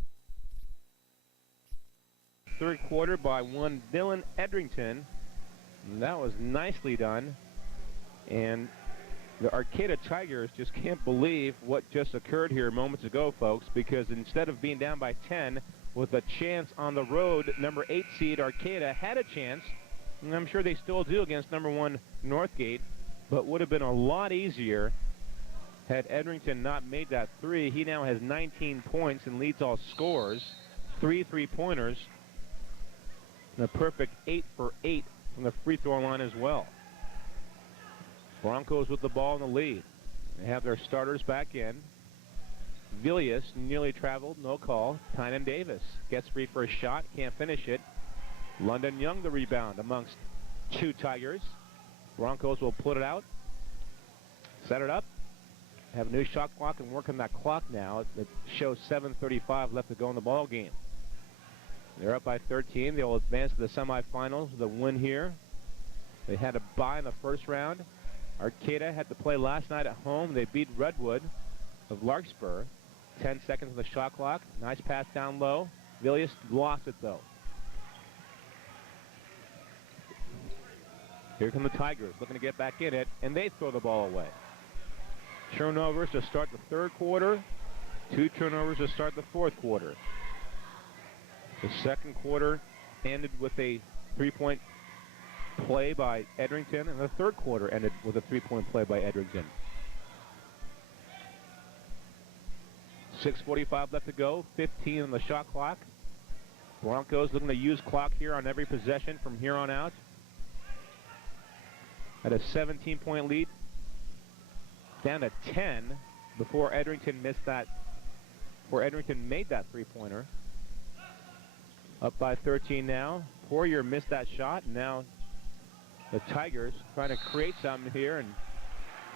Third quarter by one Dylan Edrington. And that was nicely done. And the Arcata Tigers just can't believe what just occurred here moments ago, folks, because instead of being down by 10 with a chance on the road, number 8 seed Arcata had a chance, and I'm sure they still do against number 1 Northgate, but would have been a lot easier had Edrington not made that three. He now has 19 points and leads all scores, 3 3-pointers, and a perfect 8 for 8 from the free throw line as well. Broncos with the ball in the lead. They have their starters back in. Villius nearly traveled, no call. Tynan Davis gets free for a shot, can't finish it. London Young the rebound amongst two Tigers. Broncos will put it out, set it up, have a new shot clock and work on that clock now. It shows 7:35 left to go in the ball game. They're up by 13. They will advance to the semifinals with a win here. They had a bye in the first round. Arcata had to play last night at home. They beat Redwood of Larkspur. 10 seconds on the shot clock. Nice pass down low. Villius lost it, though. Here come the Tigers, looking to get back in it, and they throw the ball away. Turnovers to start the third quarter. 2 turnovers to start the fourth quarter. The second quarter ended with a 3-point play by Edrington, and the third quarter ended with a 3-point play by Edrington. 6:45 left to go, 15 on the shot clock. Broncos looking to use clock here on every possession from here on out. At a 17-point lead, down to 10 before Edrington made that 3-pointer. Up by 13 now. Poirier missed that shot, and now the Tigers trying to create something here, and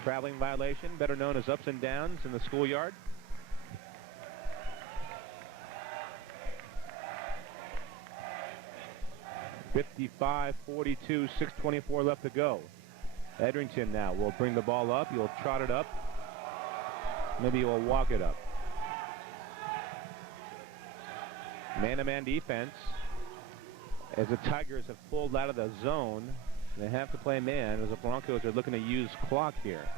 traveling violation, better known as ups and downs in the schoolyard. .55-42, 6:24 left to go. Edrington now will bring the ball up. He'll trot it up. Maybe he'll walk it up. Man-to-man defense. As the Tigers have pulled out of the zone, they have to play man as the Broncos are looking to use clock here.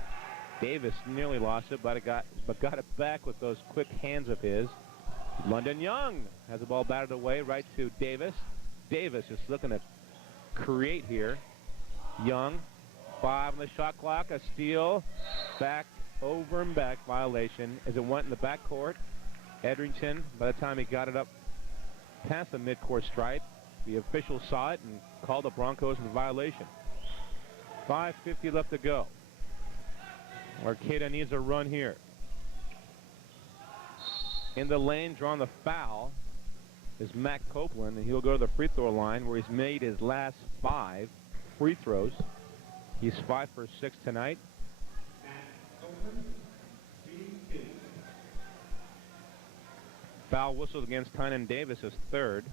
Davis nearly lost it, but got it back with those quick hands of his. London Young has the ball batted away right to Davis. Davis just looking to create here. Young, 5 on the shot clock, a steal, back, over and back violation as it went in the backcourt. Edrington, by the time he got it up past the midcourt stripe, the official saw it and called the Broncos in violation. 5:50 left to go. Arcata needs a run here. In the lane, drawing the foul, is Matt Copeland, and he'll go to the free throw line where he's made his last 5 free throws. He's 5 for 6 tonight. Foul whistled against Tynan Davis, his third.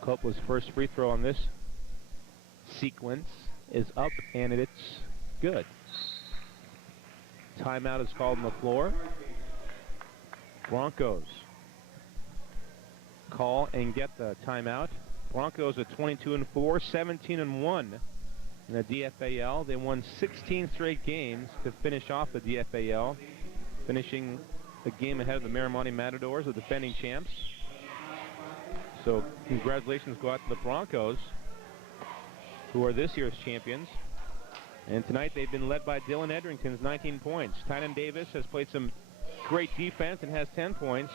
Copeland's first free throw on this sequence is up, and it's good. Timeout is called on the floor. Broncos call and get the timeout. Broncos at 22-4, 17-1 in the DFAL. They won 16 straight games to finish off the DFAL, finishing a game ahead of the Miramonte Matadors, the defending champs. So congratulations go out to the Broncos. who are this year's champions. And tonight they've been led by Dylan Edrington's 19 points. Tynan Davis has played some great defense and has 10 points.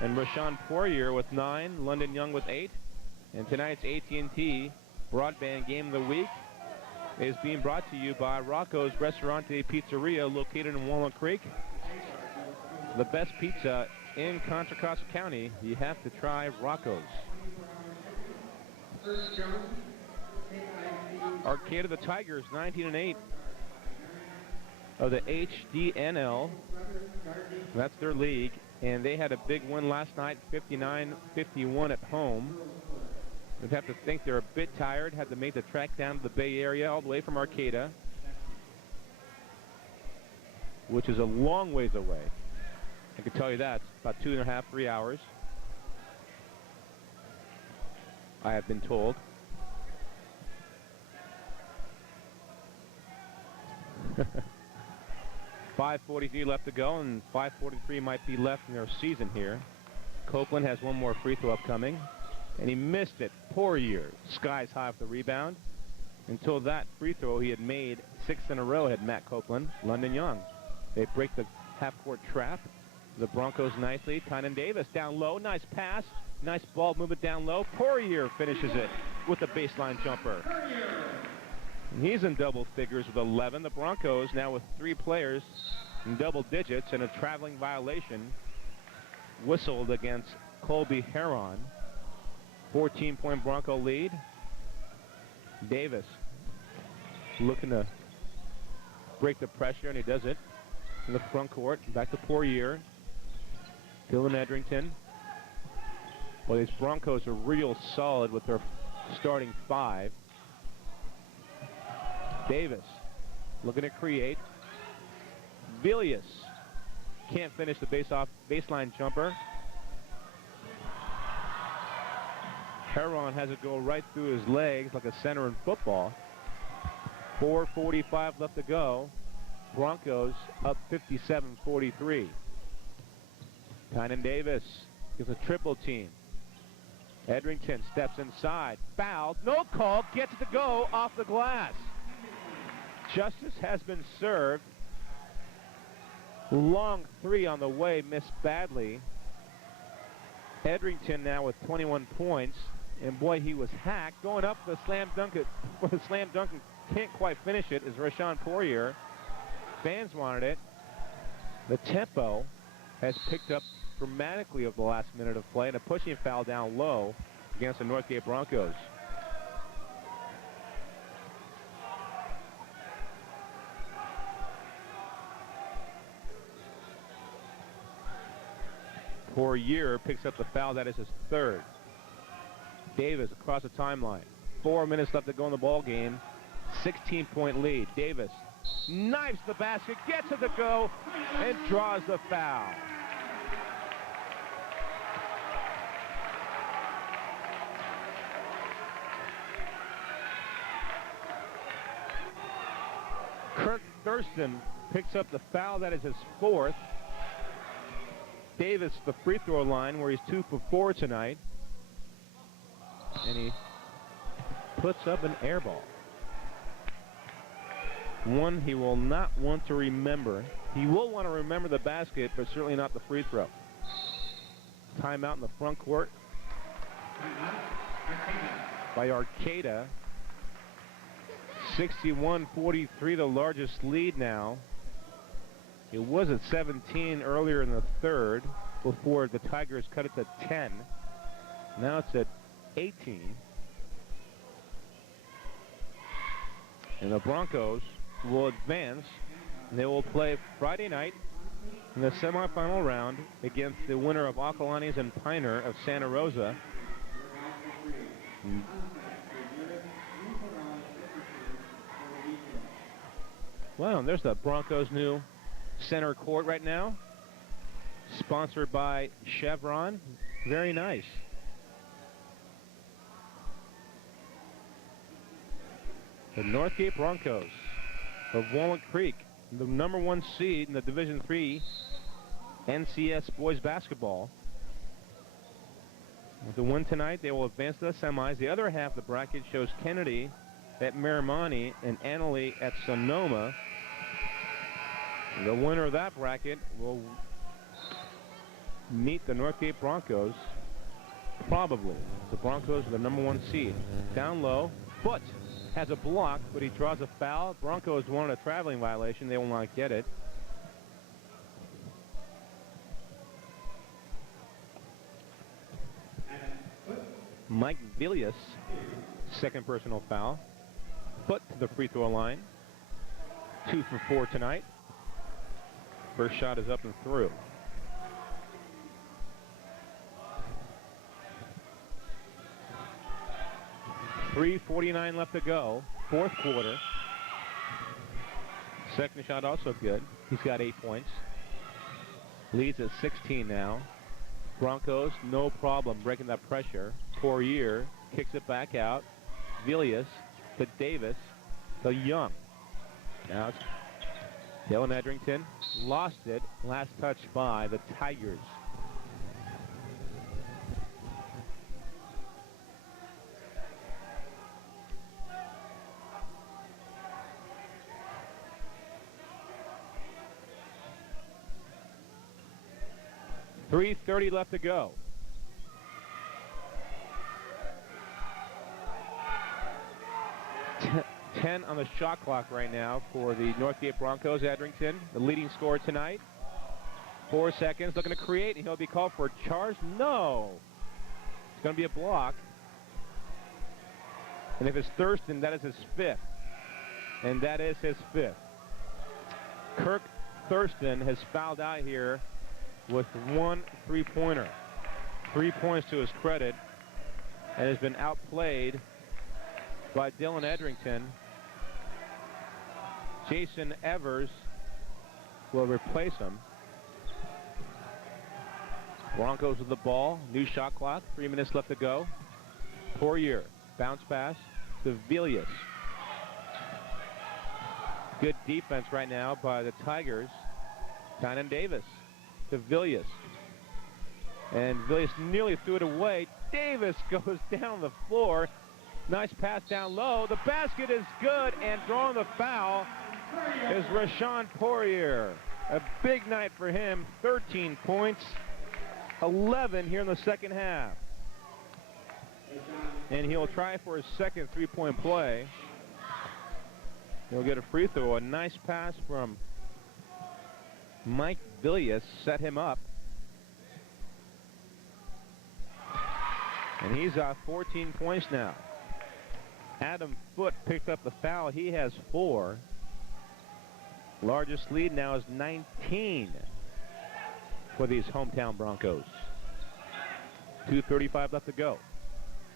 And Rashawn Poirier with 9, London Young with 8. And tonight's AT&T Broadband Game of the Week is being brought to you by Rocco's Restaurante Pizzeria, located in Walnut Creek. The best pizza in Contra Costa County. You have to try Rocco's. Arcata, the Tigers, 19-8 of the HDNL. That's their league. And they had a big win last night, 59-51 at home. You'd have to think they're a bit tired. Had to make the trek down to the Bay Area all the way from Arcata, which is a long ways away. I can tell you that. It's about 2.5, 3 hours, I have been told. .543 left to go, and .543 might be left in their season here. Copeland has one more free throw upcoming, and he missed it. Poirier skies high off the rebound. Until that free throw, he had made 6 in a row, had Matt Copeland. London Young. They break the half-court trap. The Broncos nicely. Tynan Davis down low. Nice pass. Nice ball movement down low. Poirier finishes it with a baseline jumper. And he's in double figures with 11. The Broncos now with 3 players in double digits, and a traveling violation whistled against Colby Heron. 14-point Bronco lead. Davis looking to break the pressure, and he does it in the front court. Back to Poirier. Dylan Edrington. Well, these Broncos are real solid with their starting 5. Davis looking to create. Vilius can't finish the baseline jumper. Heron has it go right through his legs like a center in football. 4:45 left to go. Broncos up 57-43. Tynan Davis gives a triple team. Edrington steps inside. Fouled. No call. Gets it to go off the glass. Justice has been served. Long 3 on the way. Missed badly. Edrington now with 21 points. And boy, he was hacked. Going up the slam dunk. For the slam dunk, can't quite finish it, is Rashawn Poirier. Fans wanted it. The tempo has picked up dramatically over the last minute of play, and a pushing foul down low against the Northgate Broncos. Poirier picks up the foul. That is his 3rd. Davis across the timeline. 4 minutes left to go in the ball game. 16-point lead. Davis knifes the basket, gets it to go, and draws the foul. Kirk Thurston picks up the foul. That is his 4th. Davis, the free throw line, where he's 2 for 4 tonight. And he puts up an air ball. One he will not want to remember. He will want to remember the basket, but certainly not the free throw. Timeout in the front court by Arcata. 61-43, the largest lead now. It was at 17 earlier in the 3rd before the Tigers cut it to 10. Now it's at 18. And the Broncos will advance, and they will play Friday night in the semifinal round against the winner of Acalanes and Piner of Santa Rosa. Wow, and there's the Broncos' new center court right now, sponsored by Chevron. Very nice. The Northgate Broncos of Walnut Creek, the #1 seed in the Division III NCS boys basketball. With the win tonight, they will advance to the semis. The other half of the bracket shows Kennedy at Miramani and Annalee at Sonoma. The winner of that bracket will meet the Northgate Broncos. Probably. The Broncos are the #1 seed. Down low, Foot has a block, but he draws a foul. Broncos wanted a traveling violation. They will not get it. Mike Villius, second personal foul. Foot to the free throw line. 2 for 4 tonight. First shot is up and through. .349 left to go. Fourth quarter. Second shot also good. He's got 8 points. Leads at 16 now. Broncos, no problem breaking that pressure. Poirier kicks it back out. Villius to Davis to Young. Now it's Dylan Edrington. Lost it. Last touch by the Tigers. .330 left to go. Ten on the shot clock right now for the Northgate Broncos. Edrington, the leading scorer tonight. 4 seconds, looking to create, and he'll be called for a charge. No! It's going to be a block. And if it's Thurston, that is his 5th. And that is his 5th. Kirk Thurston has fouled out here with 1 3-pointer. 3 points to his credit, and has been outplayed by Dylan Edrington. Jason Evers will replace him. Broncos with the ball. New shot clock. 3 minutes left to go. Poirier. Bounce pass to Villius. Good defense right now by the Tigers. Tynan Davis to Villius. And Villius nearly threw it away. Davis goes down the floor. Nice pass down low. The basket is good, and drawing the foul is Rashawn Poirier. A big night for him. 13 points, 11 here in the second half. And he'll try for his second 3-point play. He'll get a free throw. A nice pass from Mike Villius set him up. And he's got 14 points now. Adam Foote picked up the foul. He has 4. Largest lead now is 19 for these hometown Broncos. 2:35 left to go.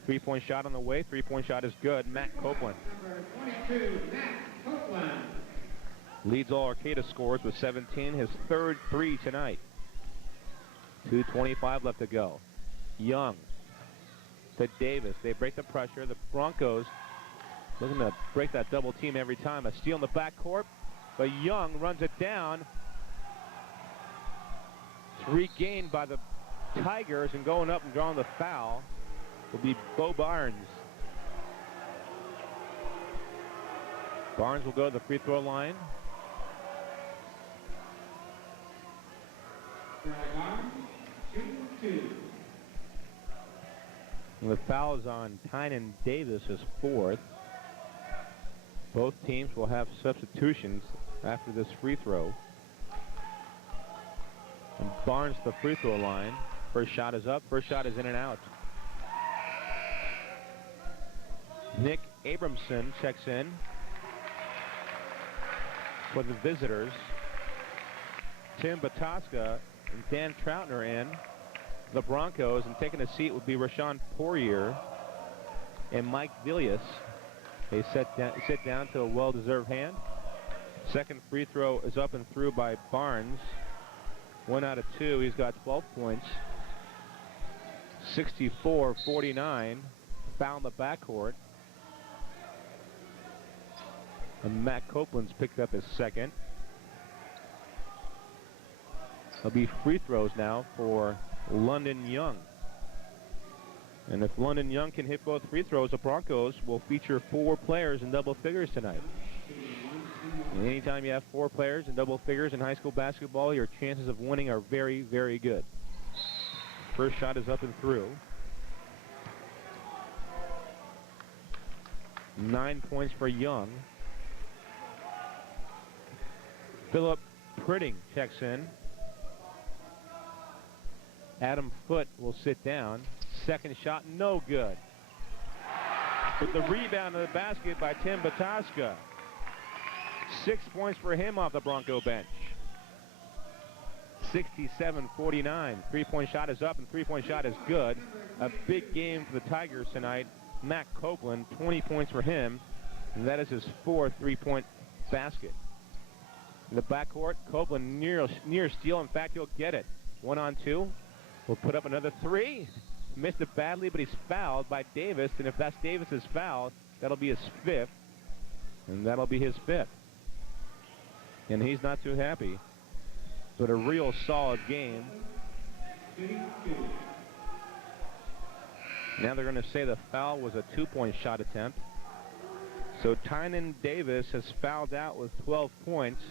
3-point shot on the way. 3-point shot is good. Matt Copeland. Number 22, Matt Copeland. Leads all Arcata scores with 17. His 3rd 3 tonight. 2:25 left to go. Young to Davis. They break the pressure. The Broncos looking to break that double team every time. A steal in the backcourt, but Young runs it down. It's regained by the Tigers, and going up and drawing the foul will be Bo Barnes. Barnes will go to the free throw line. Barnes, shooting 2. And the foul is on Tynan Davis, his 4th. Both teams will have substitutions after this free throw. And Barnes the free throw line. First shot is up. First shot is in and out. Nick Abramson checks in for the visitors. Tim Bataska and Dan Troutner in. The Broncos, and taking a seat would be Rashawn Poirier and Mike Villius. They sit down to a well-deserved hand. Second free throw is up and through by Barnes. 1 out of 2. He's got 12 points. 64-49. Found the backcourt. And Matt Copeland's picked up his 2nd. There'll be free throws now for London Young. And if London Young can hit both free throws, the Broncos will feature 4 players in double figures tonight. And anytime you have 4 players in double figures in high school basketball, your chances of winning are very, very good. First shot is up and through. 9 points for Young. Philip Pritting checks in. Adam Foote will sit down. Second shot, no good. With the rebound of the basket by Tim Bataska. 6 points for him off the Bronco bench. 67-49. Three-point shot is up and three-point shot is good. A big game for the Tigers tonight. Matt Copeland, 20 points for him. And that is his 4th three-point basket. In the backcourt, Copeland near steal. In fact, he'll get it. 1-on-2. Will put up another 3. Missed it badly, but he's fouled by Davis. And if that's Davis's foul, that'll be his 5th. And that'll be his 5th. And he's not too happy. But a real solid game. Now they're going to say the foul was a 2-point shot attempt. So Tynan Davis has fouled out with 12 points.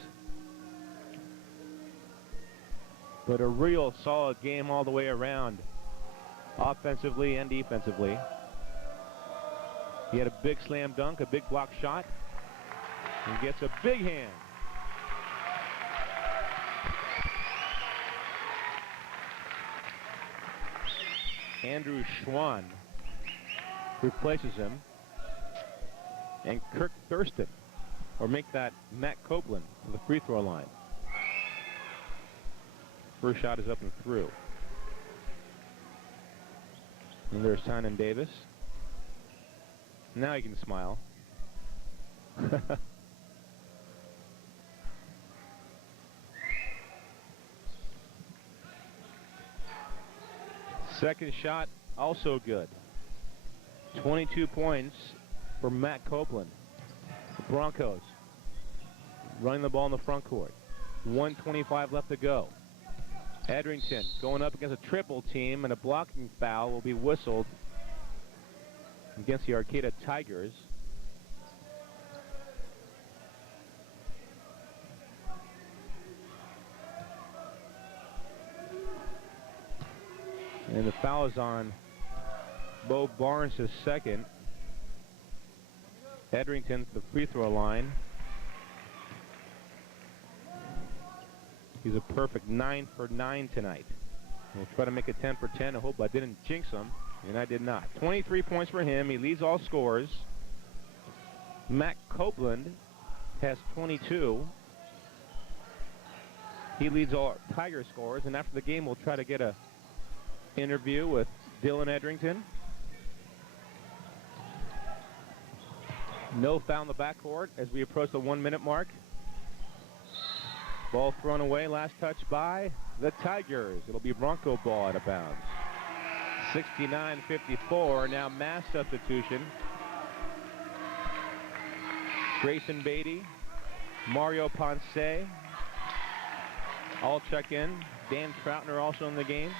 But a real solid game all the way around, offensively and defensively. He had a big slam dunk, a big block shot, and gets a big hand. Andrew Schwann replaces him. And Kirk Thurston will make that Matt Copeland to the free throw line. First shot is up and through. And there's Tynan Davis. Now he can smile. Second shot, also good. 22 points for Matt Copeland. The Broncos running the ball in the front court. 1:25 left to go. Edrington going up against a triple team, and a blocking foul will be whistled against the Arcata Tigers. And the foul is on Bo Barnes, his 2nd. Edrington to the free throw line. He's a perfect 9 for 9 tonight. We'll try to make it 10 for 10. I hope I didn't jinx him, and I did not. 23 points for him. He leads all scorers. Matt Copeland has 22. He leads all Tiger scorers, and after the game, we'll try to get a interview with Dylan Edrington. No foul in the backcourt as we approach the 1-minute mark. Ball thrown away, last touch by the Tigers. It'll be Bronco ball out of bounds. 69-54, now mass substitution. Grayson Beatty, Mario Ponce, all check in. Dan Troutner also in the game.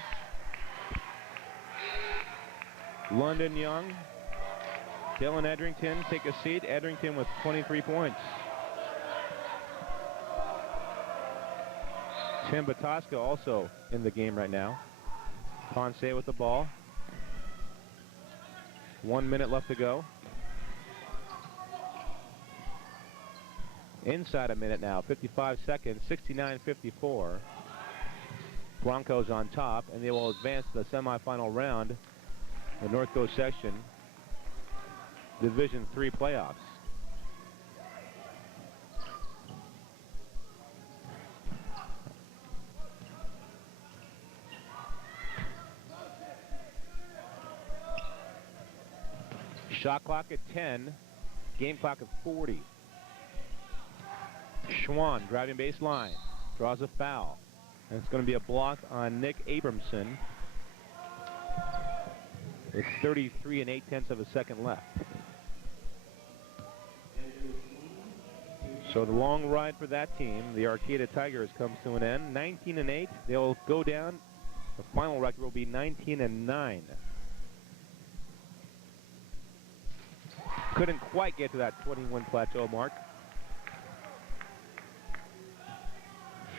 London Young, Dylan Edrington, take a seat. Edrington with 23 points. Tim Bataska also in the game right now. Ponce with the ball. 1 minute left to go. Inside a minute now, 55 seconds, 69-54. Broncos on top, and they will advance to the semifinal round, the North Coast section, Division III playoffs. Shot clock at 10, game clock at 40. Schwann driving baseline, draws a foul. And it's going to be a block on Nick Abramson with 33 8/10 of a second left. So the long ride for that team, the Arcata Tigers, comes to an end. 19-8, they'll go down. The final record will be 19-9. Couldn't quite get to that 21 plateau mark.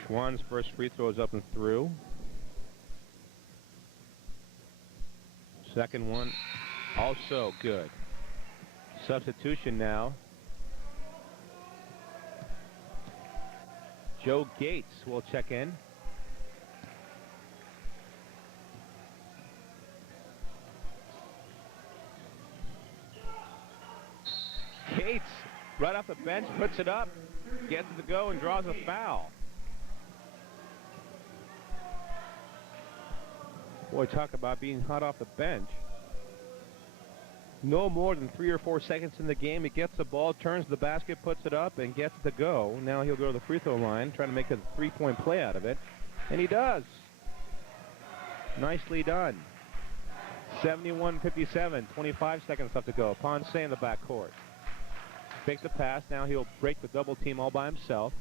Schwann's first free throw is up and through. Second one, also good. Substitution now. Joe Gates will check in. Gates, right off the bench, puts it up, gets it to go, and draws a foul. Boy, talk about being hot off the bench. No more than 3 or 4 seconds in the game. He gets the ball, turns the basket, puts it up, and gets it to go. Now he'll go to the free throw line, trying to make a three-point play out of it. And he does. Nicely done. 71-57, 25 seconds left to go. Ponce in the backcourt. Fakes the pass. Now he'll break the double team all by himself.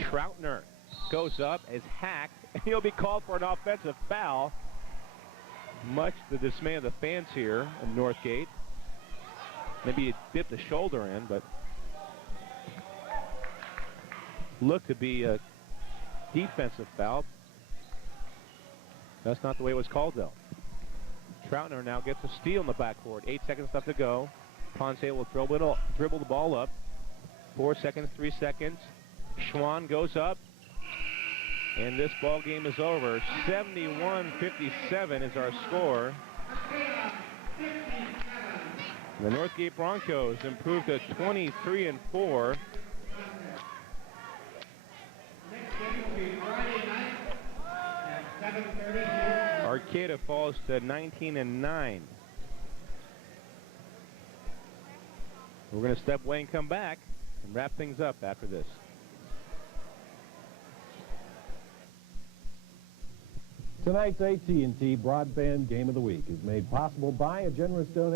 Troutner goes up, is hacked, and he'll be called for an offensive foul. Much to the dismay of the fans here in Northgate. Maybe he dipped the shoulder in, but looked to be a defensive foul. That's not the way it was called, though. Troutner now gets a steal in the backcourt. 8 seconds left to go. Ponce will dribble the ball up. 4 seconds, 3 seconds. Schwann goes up. And this ball game is over. 71-57 is our score. The Northgate Broncos improved to 23-4. Arcata falls to 19-9. We're going to step away and come back and wrap things up after this. Tonight's AT&T Broadband Game of the Week is made possible by a generous donation.